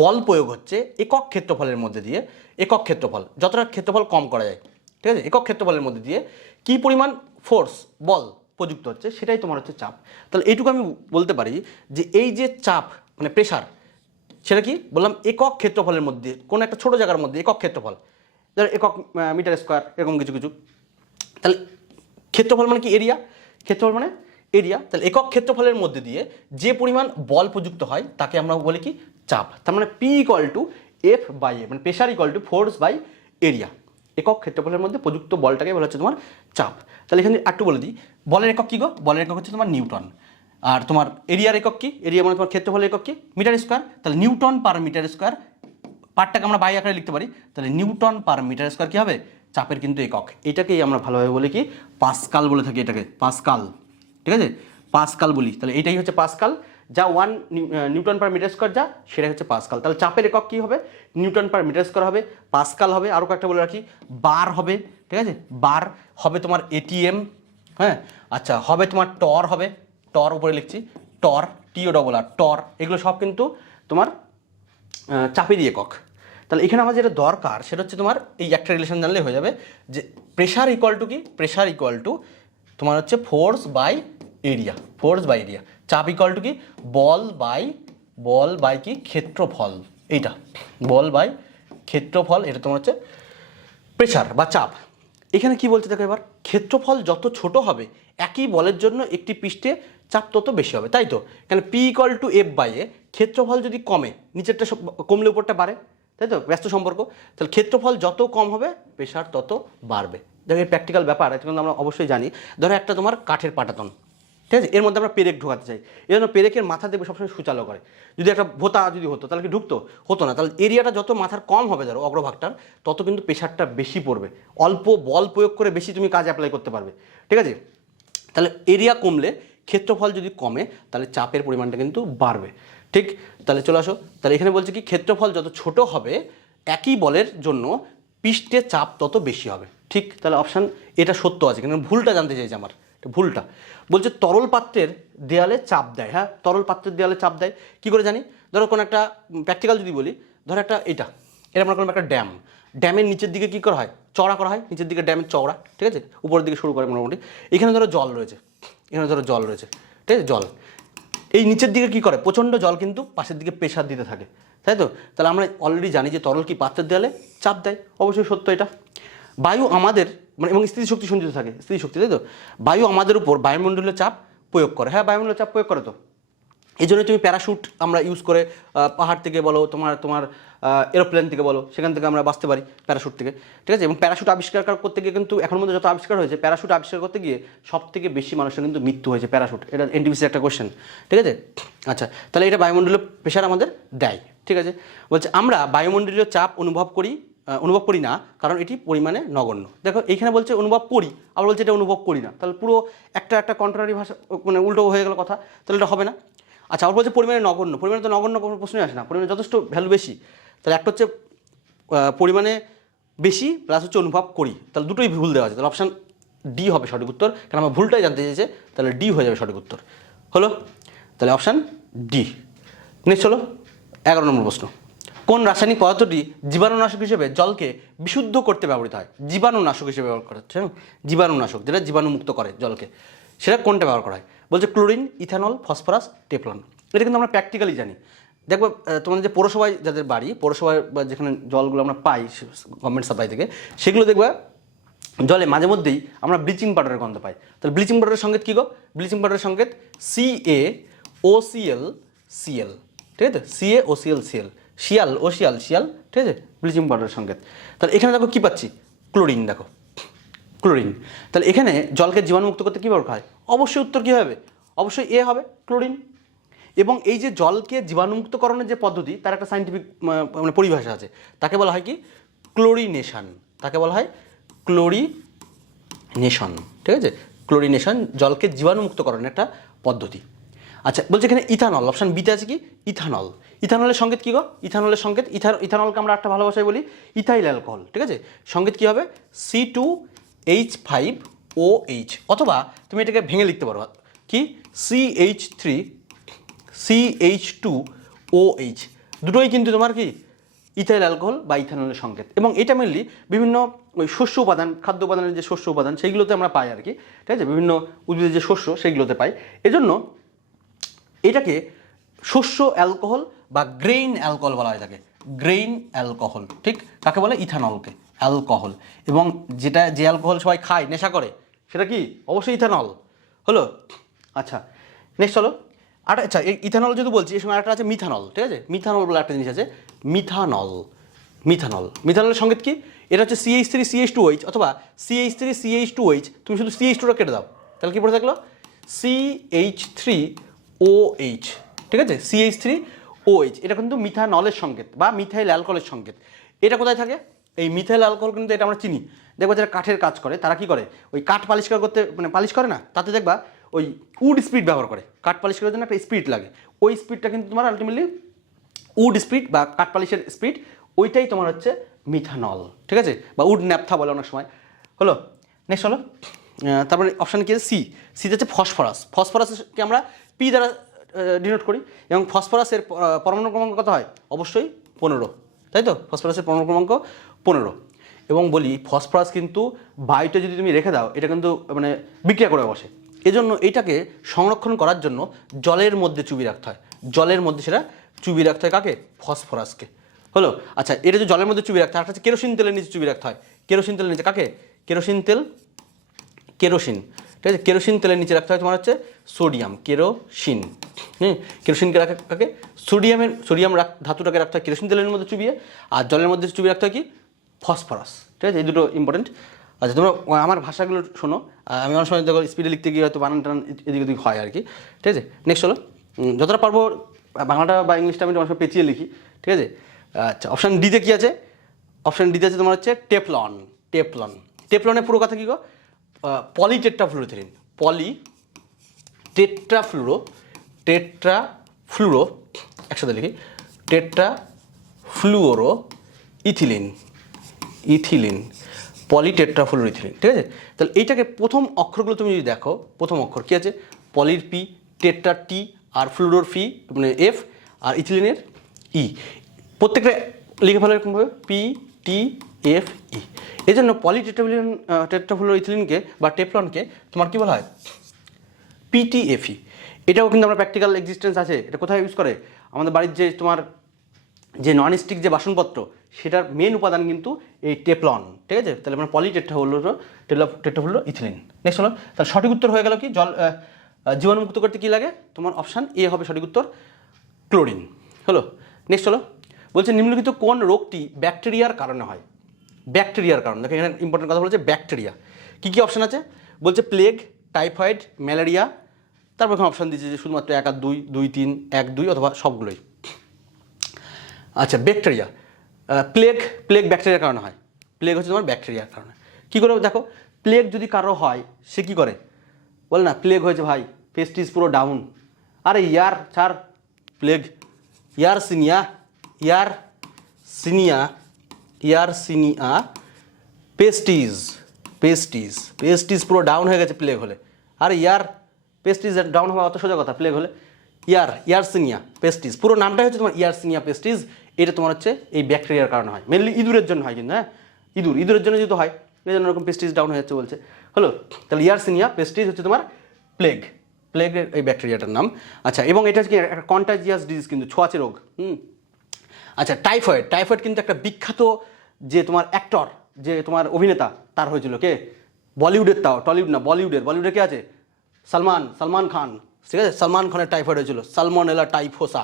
বল প্রয়োগ হচ্ছে একক ক্ষেত্রফলের মধ্যে দিয়ে, একক ক্ষেত্রফল যতটা ক্ষেত্রফল কম করা যায়, ঠিক আছে, একক ক্ষেত্রফলের মধ্যে দিয়ে কি পরিমাণ ফোর্স বল প্রযুক্ত হচ্ছে সেটাই তোমার হচ্ছে চাপ। তাহলে এইটুকু আমি বলতে পারি যে এই যে চাপ মানে প্রেশার, সেটা কি বললাম, একক ক্ষেত্রফলের মধ্যে, কোনো একটা ছোটো জায়গার মধ্যে একক ক্ষেত্রফল, ধরো একক মিটার স্কোয়ার, এরকম কিছু। তাহলে ক্ষেত্রফল মানে কি, এরিয়া, ক্ষেত্রফল মানে এরিয়া। তাহলে একক ক্ষেত্রফলের মধ্যে দিয়ে যে পরিমাণ বল প্রযুক্ত হয় তাকে আমরা বলি কি, চাপ। তার মানে P = F/A, মানে প্রেশার = ফোর্স বাই এরিয়া। একক ক্ষেত্রফলের মধ্যে প্রযুক্ত বলটাকে বলা হচ্ছে তোমার চাপ। তাহলে এখানে একটু বলে দিই, বলের একক কী গো, বলের একক হচ্ছে তোমার নিউটন। আর তোমার এরিয়ার একক কি, এরিয়া মানে তোমার ক্ষেত্রফলের একক কি, মিটার স্কোয়ার। তাহলে নিউটন পার মিটার স্কোয়ার, পার্টটাকে আমরা বাই আকারে লিখতে পারি। তাহলে নিউটন পার মিটার স্কোয়ার কী হবে, চাপের কিন্তু একক। এটাকেই আমরা ভালোভাবে বলি কি, পাস্কাল বলে থাকি, এটাকে পাস্কাল, ঠিক আছে, পাস্কাল বলি। তাহলে এইটাই হচ্ছে পাস্কাল, যা 1 নিউটন পার মিটার স্কোয়ার, যা সেটাই হচ্ছে পাস্কাল। তাহলে চাপের একক কী হবে, নিউটন পার মিটার স্কোয়ার হবে, পাস্কাল হবে, আরও কয়েকটা বলে রাখি, বার হবে, ঠিক আছে, বার হবে তোমার ATM, হ্যাঁ, আচ্ছা, হবে তোমার টর, হবে টর, উপরে লিখছি টর, TOR, টর, এগুলো সব কিন্তু তোমার চাপেরই একক। তাহলে এখানে আমার যেটা দরকার সেটা হচ্ছে তোমার এই একটা রিলেশন জানলে হয়ে যাবে, যে প্রেশার ইকুয়াল টু কি, প্রেশার ইকুয়াল টু তোমার হচ্ছে force by area, force by area. চাপ ইকুয়াল টু কি, বল বাই কি, ক্ষেত্রফল। এইটা বল বাই ক্ষেত্রফল, এটা তোমার হচ্ছে প্রেশার বা চাপ। এখানে কি বলতে দেখো এবার, ক্ষেত্রফল যত ছোট হবে একই বলের জন্য একটি পৃষ্ঠে চাপ তত বেশি হবে, তাই তো। এখানে P = F/A, ক্ষেত্রফল যদি কমে নিচেরটা কমলে উপরটা বাড়ে, তাই তো, ব্যস্ত সম্পর্ক। তাহলে ক্ষেত্রফল যত কম হবে প্রেশার তত বাড়বে। দেখো এই প্র্যাকটিক্যাল ব্যাপার, এটা কিন্তু আমরা অবশ্যই জানি। ধরো একটা তোমার কাঠের পাটাতন, ঠিক আছে, এর মধ্যে আমরা পেরেক ঢোকাতে চাই, এই জন্য পেরেকের মাথা দেখবে সবসময় সুচালো করে। যদি একটা ভোতা যদি হতো তাহলে কি ঢুকতো, হতো না। তাহলে এরিয়াটা যত মাথার কম হবে, ধরো অগ্রভাগটার, তত কিন্তু প্রেশারটা বেশি পড়বে, অল্প বল প্রয়োগ করে বেশি তুমি কাজ অ্যাপ্লাই করতে পারবে, ঠিক আছে। তাহলে এরিয়া কমলে, ক্ষেত্রফল যদি কমে, তাহলে চাপের পরিমাণটা কিন্তু বাড়বে, ঠিক। তাহলে চলে আসো, তাহলে এখানে বলছে কি, ক্ষেত্রফল যত ছোট হবে একই বলের জন্য পৃষ্ঠে চাপ তত বেশি হবে, ঠিক। তাহলে অপশান এটা সত্য আছে, কিন্তু ভুলটা জানতে চাইছে আমার, ভুলটা বলছে তরল পাত্রের দেয়ালে চাপ দেয়। হ্যাঁ, তরল পাত্রের দেয়ালে চাপ দেয়, কী করে জানি, ধরো কোনো একটা প্র্যাকটিক্যাল যদি বলি, ধরো এটা আমরা কোনো একটা ড্যামের নিচের দিকে কী করা হয়, চওড়া করা হয়, নিচের দিকে ড্যামের চওড়া, ঠিক আছে, উপরের দিকে শুরু করে মোটামুটি। এখানে ধরো জল রয়েছে, ঠিক আছে, জল এই নিচের দিকে কী করে, প্রচণ্ড জল কিন্তু পাশের দিকে প্রেশার দিতে থাকে, তাই তো। তাহলে আমরা অলরেডি জানি যে তরল কি পাত্রের দেয়ালে চাপ দেয়, অবশ্যই সত্য এটা। বায়ু আমাদের মানে এবং স্থিতিশক্তি সঞ্চিত থাকে, স্থিতিশক্তি, তাই তো। বায়ু আমাদের উপর বায়ুমণ্ডলীয় চাপ প্রয়োগ করে, হ্যাঁ, বায়ুমণ্ডলীয় চাপ প্রয়োগ করে তো। এই জন্য তুমি প্যারাশুট আমরা ইউজ করে পাহাড় থেকে বলো, তোমার এরোপ্লেন থেকে বলো, সেখান থেকে আমরা বাঁচতে পারি প্যারাশুট থেকে, ঠিক আছে। এবং প্যারাশুট আবিষ্কার করতে গিয়ে কিন্তু এখন মধ্যে যত আবিষ্কার হয়েছে, প্যারাশুট আবিষ্কার করতে গিয়ে সব থেকে বেশি মানুষের কিন্তু মৃত্যু হয়েছে প্যারাশুট। এটা NTPC একটা কোশ্চেন, ঠিক আছে। আচ্ছা, তাহলে এটা বায়ুমণ্ডলীয় প্রেশার আমাদের দেয়, ঠিক আছে। বলছে আমরা বায়ুমণ্ডলীয় চাপ অনুভব করি না কারণ এটি পরিমাণে নগণ্য। দেখো এইখানে বলছে অনুভব করি, আবার বলছে এটা অনুভব করি না, তাহলে পুরো একটা কন্ট্রারি ভাষা, মানে উল্টো হয়ে গেল কথা, তাহলে এটা হবে না। আচ্ছা, আবার বলছে পরিমাণে নগণ্য, পরিমাণে তো নগণ্য কোনো প্রশ্নই আসে না, পরিমাণে যথেষ্ট ভ্যালু বেশি। তাহলে একটা হচ্ছে পরিমাণে বেশি প্লাস হচ্ছে অনুভব করি, তাহলে দুটোই ভুল দেওয়া আছে। তাহলে অপশান ডি হবে সঠিক উত্তর, কারণ আমার ভুলটাই জানতে চেয়েছে, তাহলে ডি হয়ে যাবে সঠিক উত্তর, হলো। তাহলে অপশান ডি। নেক্সট হলো 11 নম্বর প্রশ্ন, কোন রাসায়নিক পদার্থটি জীবাণুনাশক হিসেবে জলকে বিশুদ্ধ করতে ব্যবহৃত হয়? জীবাণুনাশক হিসেবে ব্যবহার করা হচ্ছে, জীবাণুনাশক, যেটা জীবাণুমুক্ত করে জলকে, সেটা কোনটা ব্যবহার করা হয়? বলছে ক্লোরিন, ইথানল, ফসফরাস, টেফলন। এটা কিন্তু আমরা প্র্যাকটিক্যালি জানি। দেখবো তোমাদের যে পৌরসভায় যাদের বাড়ি, পৌরসভায় বা যেখানে জলগুলো আমরা পাই গভর্নমেন্ট সাপ্লাই থেকে, সেগুলো দেখবা জলে মাঝে মধ্যেই আমরা ব্লিচিং পাউডারের গন্ধ পাই। তাহলে ব্লিচিং পাউডারের সংকেত কী গো? ব্লিচিং পাউডারের সংকেত CaOCl, ঠিক আছে, CaOCl, শিয়াল, ঠিক আছে, ব্লিচিং পাউডারের সংকেত। তাহলে এখানে দেখো কী পাচ্ছি, ক্লোরিন, দেখো ক্লোরিন। তাহলে এখানে জলকে জীবাণুমুক্ত করতে কী ব্যবহার হয়? অবশ্যই উত্তর কী হবে? অবশ্যই এ হবে, ক্লোরিন। এবং এই যে জলকে জীবাণুমুক্তকরণের যে পদ্ধতি, তার একটা সায়েন্টিফিক মানে পরিভাষা আছে, তাকে বলা হয় কি, ক্লোরিনেশন। তাকে বলা হয় ক্লোরিনেশন, ঠিক আছে, ক্লোরিনেশন জলকে জীবাণুমুক্তকরণের একটা পদ্ধতি। আচ্ছা বলছে এখানে ইথানল, অপশান বিতে আছে কি ইথানল। ইথানলের সংকেত কী গো? ইথানলের সংকেত ইথানলকে আমরা একটা ভালো ভাষায় বলি ইথাইল অ্যালকোহল, ঠিক আছে? সংকেত কী হবে? C2H5OH, অথবা তুমি এটাকে ভেঙে লিখতে পারো কি CH3CH2OH, দুটোই কিন্তু তোমার কি ইথাইল অ্যালকোহল বা ইথানলের সংকেত। এবং এটা মেনলি বিভিন্ন ওই শস্য উপাদান, খাদ্য উপাদানের যে শস্য উপাদান সেইগুলোতে আমরা পাই আর কি, ঠিক আছে? বিভিন্ন উদ্ভিদের যে শস্য সেইগুলোতে পাই। এজন্য এটাকে শস্য অ্যালকোহল বা গ্রেইন অ্যালকোহল বলা হয়ে থাকে, গ্রেইন অ্যালকোহল, ঠিক? কাকে বলে? ইথানলকে অ্যালকোহল। এবং যেটা যে অ্যালকোহল সবাই খায়, নেশা করে, সেটা কি অবশ্যই ইথানল হলো। আচ্ছা নেক্সট চলো। আর আচ্ছা এই ইথানল যদি বলছি, এই সময় একটা আছে মিথানল, ঠিক আছে? মিথানল বলে একটা জিনিস আছে, মিথানল। মিথানলের সংকেত কি? এটা হচ্ছে CH3CH2OH অথবা CH3CH2OH। তুমি শুধু CH2টা কেটে দাও, তাহলে কি পড়ে থাকলো? CH3OH, ঠিক আছে? CH3OH এটা কিন্তু মিথানলের সংকেত বা মিথাইল অ্যালকোহলের সংকেত। এটা কোথায় থাকে? এই মিথাইল অ্যালকোহল কিন্তু এটা আমরা চিনি, দেখবা যারা কাঠের কাজ করে তারা কি করে, ওই কাঠ পরিষ্কার করতে মানে পালিশ করে না, তাতে দেখবা ওই উড স্পিরিট ব্যবহার করে। কাঠ পালিশ করার জন্য একটা স্পিরিট লাগে, ওই স্পিরিটটা কিন্তু তোমার আলটিমেটলি উড স্পিরিট বা কাঠ পালিশের স্পিরিট, ওইটাই তোমার হচ্ছে মিথানল, ঠিক আছে? বা উড ন্যাপথা বলে অনেক সময়। হলো নেক্সট হলো। তারপরে অপশান কি আছে? সিতে হচ্ছে ফসফরাস। ফসফরাসকে আমরা পি দ্বারা ডিনোট করি, এবং ফসফরাসের পরমাণু ক্রমাঙ্ক কত হয়? অবশ্যই 15, তাই তো? ফসফরাসের পরমাণু ক্রমাঙ্ক 15। এবং বলি ফসফরাস কিন্তু বায়ুতে যদি তুমি রেখে দাও, এটা কিন্তু মানে বিক্রিয়া করে বসে। এজন্য এইটাকে সংরক্ষণ করার জন্য জলের মধ্যে চুবিয়ে রাখতে হয়, জলের মধ্যে সেটা চুবিয়ে রাখতে হয়। কাকে? ফসফরাসকে। হলো। আচ্ছা এটা যে জলের মধ্যে চুবিয়ে রাখতে হয়, একটা হচ্ছে কেরোসিন তেলের নিচে চুবিয়ে রাখতে হয়। কেরোসিন তেলের নিচে কাকে? কেরোসিন তেল, কেরোসিন, ঠিক আছে? কেরোসিন তেলের নিচে রাখতে হয় তোমার হচ্ছে সোডিয়াম, কেরোসিন। কেরোসিনকে রাখে কাকে? সোডিয়াম ধাতুটাকে রাখতে হয় কেরোসিন তেলের মধ্যে চুবিয়ে, আর জলের মধ্যে চুবিয়ে রাখতে হয় কি? ফসফরাস, ঠিক আছে? এই দুটো ইম্পর্টেন্ট। আচ্ছা তোমরা আমার ভাষাগুলো শোনো, আমি অনেক সময় দেখো স্পিডে লিখতে গিয়ে হয়তো বানান টানান এদিক ওদিক হয় আর কি, ঠিক আছে? নেক্সট হলো, যতটা পারবো বাংলাটা বা ইংলিশটা আমি অনেক সময় পেঁচিয়ে লিখি, ঠিক আছে? আচ্ছা অপশান ডিতে কী আছে? অপশান ডিতে আছে তোমার হচ্ছে টেফলন। টেফলনের পুরো কথা কী গো? পলিটেট্রাফ্লুরোথিলিন, টেট্রাফ্লুরো, একসাথে লিখি, টেট্রাফ্লুওরো ইথিলিন, পলিটেট্রাফ্লুরোইথিলিন, ঠিক আছে? তাহলে এইটাকে প্রথম অক্ষরগুলো তুমি যদি দেখো, প্রথম অক্ষর কী আছে? পলির পি, টেট্রার টি, আর ফ্লুরোর ফি মানে এফ, আর ইথিলিনের ই। প্রত্যেকটা লিখে ফেলো এরকমভাবে PTFE। এই জন্য টেট্রাফ্লুরোইথিলিনকে বা টেফলনকে তোমার কী বলা হয়? PTFE। এটাও কিন্তু আমরা প্র্যাকটিক্যাল এক্সিস্টেন্স আছে। এটা কোথায় ইউজ করে? আমাদের বাড়ির যে তোমার যে ননস্টিক যে বাসনপত্র, সেটার মেন উপাদান কিন্তু এই টেফলন, ঠিক আছে? তাহলে আমরা টেট্রাফ্লুরোইথিলিন। নেক্সট হলো, তাহলে সঠিক উত্তর হয়ে গেল কি? জল জীবাণুমুক্ত করতে কী লাগে? তোমার অপশান এ হবে সঠিক উত্তর, ক্লোরিন। হলো। নেক্সট হলো, বলছে নিম্নলিখিত কোন রোগটি ব্যাকটেরিয়ার কারণে হয়? ব্যাকটেরিয়ার কারণে, দেখো এখানে ইম্পর্টেন্ট কথা বলেছে ব্যাকটেরিয়া। কী কী অপশান আছে? বলছে প্লেগ, টাইফয়েড, ম্যালেরিয়া। তারপর এখানে অপশান দিয়েছে যে শুধুমাত্র 1 আর 2, 2, 3, 1, 2 অথবা সবগুলোই। আচ্ছা ব্যাকটেরিয়া, প্লেগ ব্যাকটেরিয়ার কারণে হয়। প্লেগ হচ্ছে তোমার ব্যাকটেরিয়ার কারণে। কী করে দেখো? প্লেগ যদি কারো হয়, সে কী করে? বলে না প্লেগ হয়েছে ভাই, পেস্টিজ পুরো ডাউন। আরে ইয়ার ছাড়, প্লেগ, ইয়ারসিনিয়া পেস্টিজ পুরো ডাউন হয়ে গেছে প্লেগ হলে। আরে পেস্টিজ ডাউন হওয়া অত সোজা কথা? প্লেগ হলে ইয়ারসিনিয়া পেস্টিজ, পুরো নামটাই হচ্ছে তোমার ইয়ারসিনিয়া পেস্টিজ। এটা তোমার হচ্ছে এই ব্যাকটেরিয়ার কারণে হয়, মেনলি ইঁদুরের জন্য হয় কিন্তু, হ্যাঁ ইঁদুরের জন্য যেহেতু হয়, এই জন্য এরকম পেস্টিজ ডাউন হয়ে যাচ্ছে বলছে। হলো, তাহলে ইয়ারসিনিয়া পেস্টিজ হচ্ছে তোমার প্লেগের এই ব্যাকটেরিয়াটার নাম। আচ্ছা এবং এটা হচ্ছে একটা কন্টাজিয়াস ডিজিজ কিন্তু, ছোঁয়াচে রোগ। আচ্ছা টাইফয়েড কিন্তু একটা বিখ্যাত যে তোমার অ্যাক্টর, যে তোমার অভিনেতা, তার হয়েছিল। কে? বলিউডের, তাও টলিউড না, বলিউডের কে আছে? সালমান খান, ঠিক আছে? সালমান খানের টাইফয়েড হয়েছিল, সালমোনেলা টাইফোসা,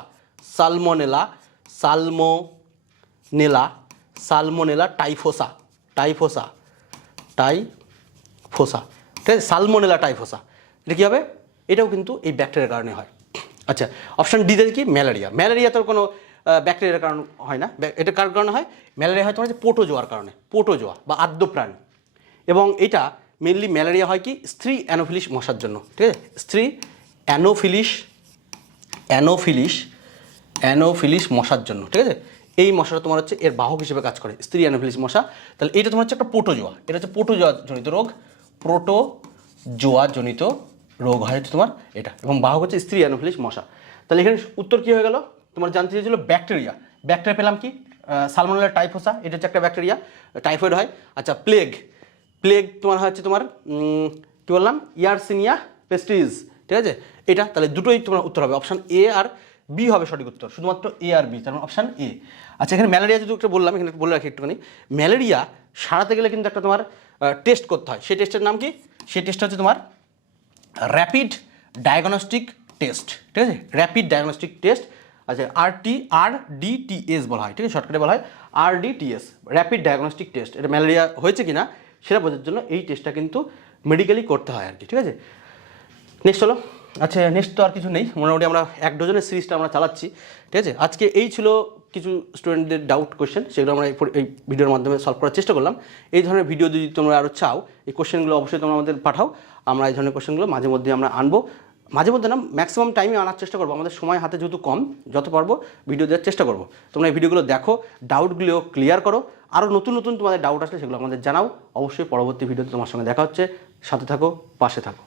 ঠিক আছে? সালমোনেলা টাইফোসা, এটা কী হবে? এটাও কিন্তু এই ব্যাকটেরিয়ার কারণে হয়। আচ্ছা অপশান ডিতে কি? ম্যালেরিয়া তোর কোনো ব্যাকটেরিয়ার কারণ হয় না। এটা কার কারণে হয়? ম্যালেরিয়া হয় তোমার যে পোটোজোয়ার কারণে, পোটোজোয়া বা আদ্যপ্রাণ। এবং এটা মেনলি ম্যালেরিয়া হয় কি? স্ত্রী অ্যানোফিলিস মশার জন্য, ঠিক আছে? স্ত্রী অ্যানোফিলিস অ্যানোফিলিস মশার জন্য, ঠিক আছে। এই মশাটা তোমার হচ্ছে এর বাহক হিসেবে কাজ করে, স্ত্রী অ্যানোফিলিস মশা। তাহলে এটা তোমার হচ্ছে একটা প্রোটোজোয়া, এটা হচ্ছে প্রোটোজোয়া জনিত রোগ, প্রোটোজোয়া জনিত রোগ হয় হচ্ছে তোমার এটা, এবং বাহক হচ্ছে স্ত্রী অ্যানোফিলিস মশা। তাহলে এখানে উত্তর কী হয়ে গেল, তোমার জানতে চেয়েছিল ব্যাকটেরিয়া। ব্যাকটেরিয়া পেলাম কি, সালমোনেলা টাইফোসা, এটা হচ্ছে একটা ব্যাকটেরিয়া, টাইফয়েড হয়। আচ্ছা, প্লেগ তোমার হচ্ছে তোমার কী বললাম, ইয়ারসিনিয়া পেস্টিস, ঠিক আছে এটা। তাহলে দুটোই তোমার উত্তর হবে, অপশান এ আর বি হবে সঠিক উত্তর, শুধুমাত্র এ আর বি, তার মানে অপশান এ। আচ্ছা, এখানে ম্যালেরিয়া যদি একটা বললাম, এখানে বলে রাখি একটুখানি, ম্যালেরিয়া সারাতে গেলে কিন্তু একটা তোমার টেস্ট করতে হয়, সেই টেস্টের নাম কি, সেই টেস্টটা হচ্ছে তোমার র্যাপিড ডায়াগনস্টিক টেস্ট, ঠিক আছে, র্যাপিড ডায়াগনস্টিক টেস্ট। আচ্ছা, RDTS বলা হয়, ঠিক আছে, শর্টকাটে বলা হয় RDTS, র্যাপিড ডায়াগনস্টিক টেস্ট। এটা ম্যালেরিয়া হয়েছে কি না সেটা বোঝার জন্য এই টেস্টটা কিন্তু মেডিকেলি করতে হয় আর কি, ঠিক আছে। নেক্সট হলো, আচ্ছা নেক্সট তো আর কিছু নেই, মোটামুটি আমরা 1 ডজনের সিরিজটা আমরা চালাচ্ছি, ঠিক আছে। আজকে এই ছিল কিছু স্টুডেন্টদের ডাউট কোশ্চেন, সেগুলো আমরা এই ভিডিওর মাধ্যমে সলভ করার চেষ্টা করলাম। এই ধরনের ভিডিও যদি তোমরা আরও চাও, এই কোশ্চেনগুলো অবশ্যই তোমরা আমাদের পাঠাও, আমরা এই ধরনের কোশ্চেনগুলো মাঝে মধ্যে আমরা আনবো, মাঝে মধ্যে না ম্যাক্সিমাম টাইমে আনার চেষ্টা করবো, আমাদের সময় হাতে যেহেতু কম, যত পারবো ভিডিও দেওয়ার চেষ্টা করবো। তোমরা এই ভিডিওগুলো দেখো, ডাউটগুলো ক্লিয়ার করো, আরও নতুন নতুন তোমাদের ডাউট আসলে সেগুলো আমাদের জানাও। অবশ্যই পরবর্তী ভিডিওতে তোমার সঙ্গে দেখা হচ্ছে, সাথে থাকো, পাশে থাকো।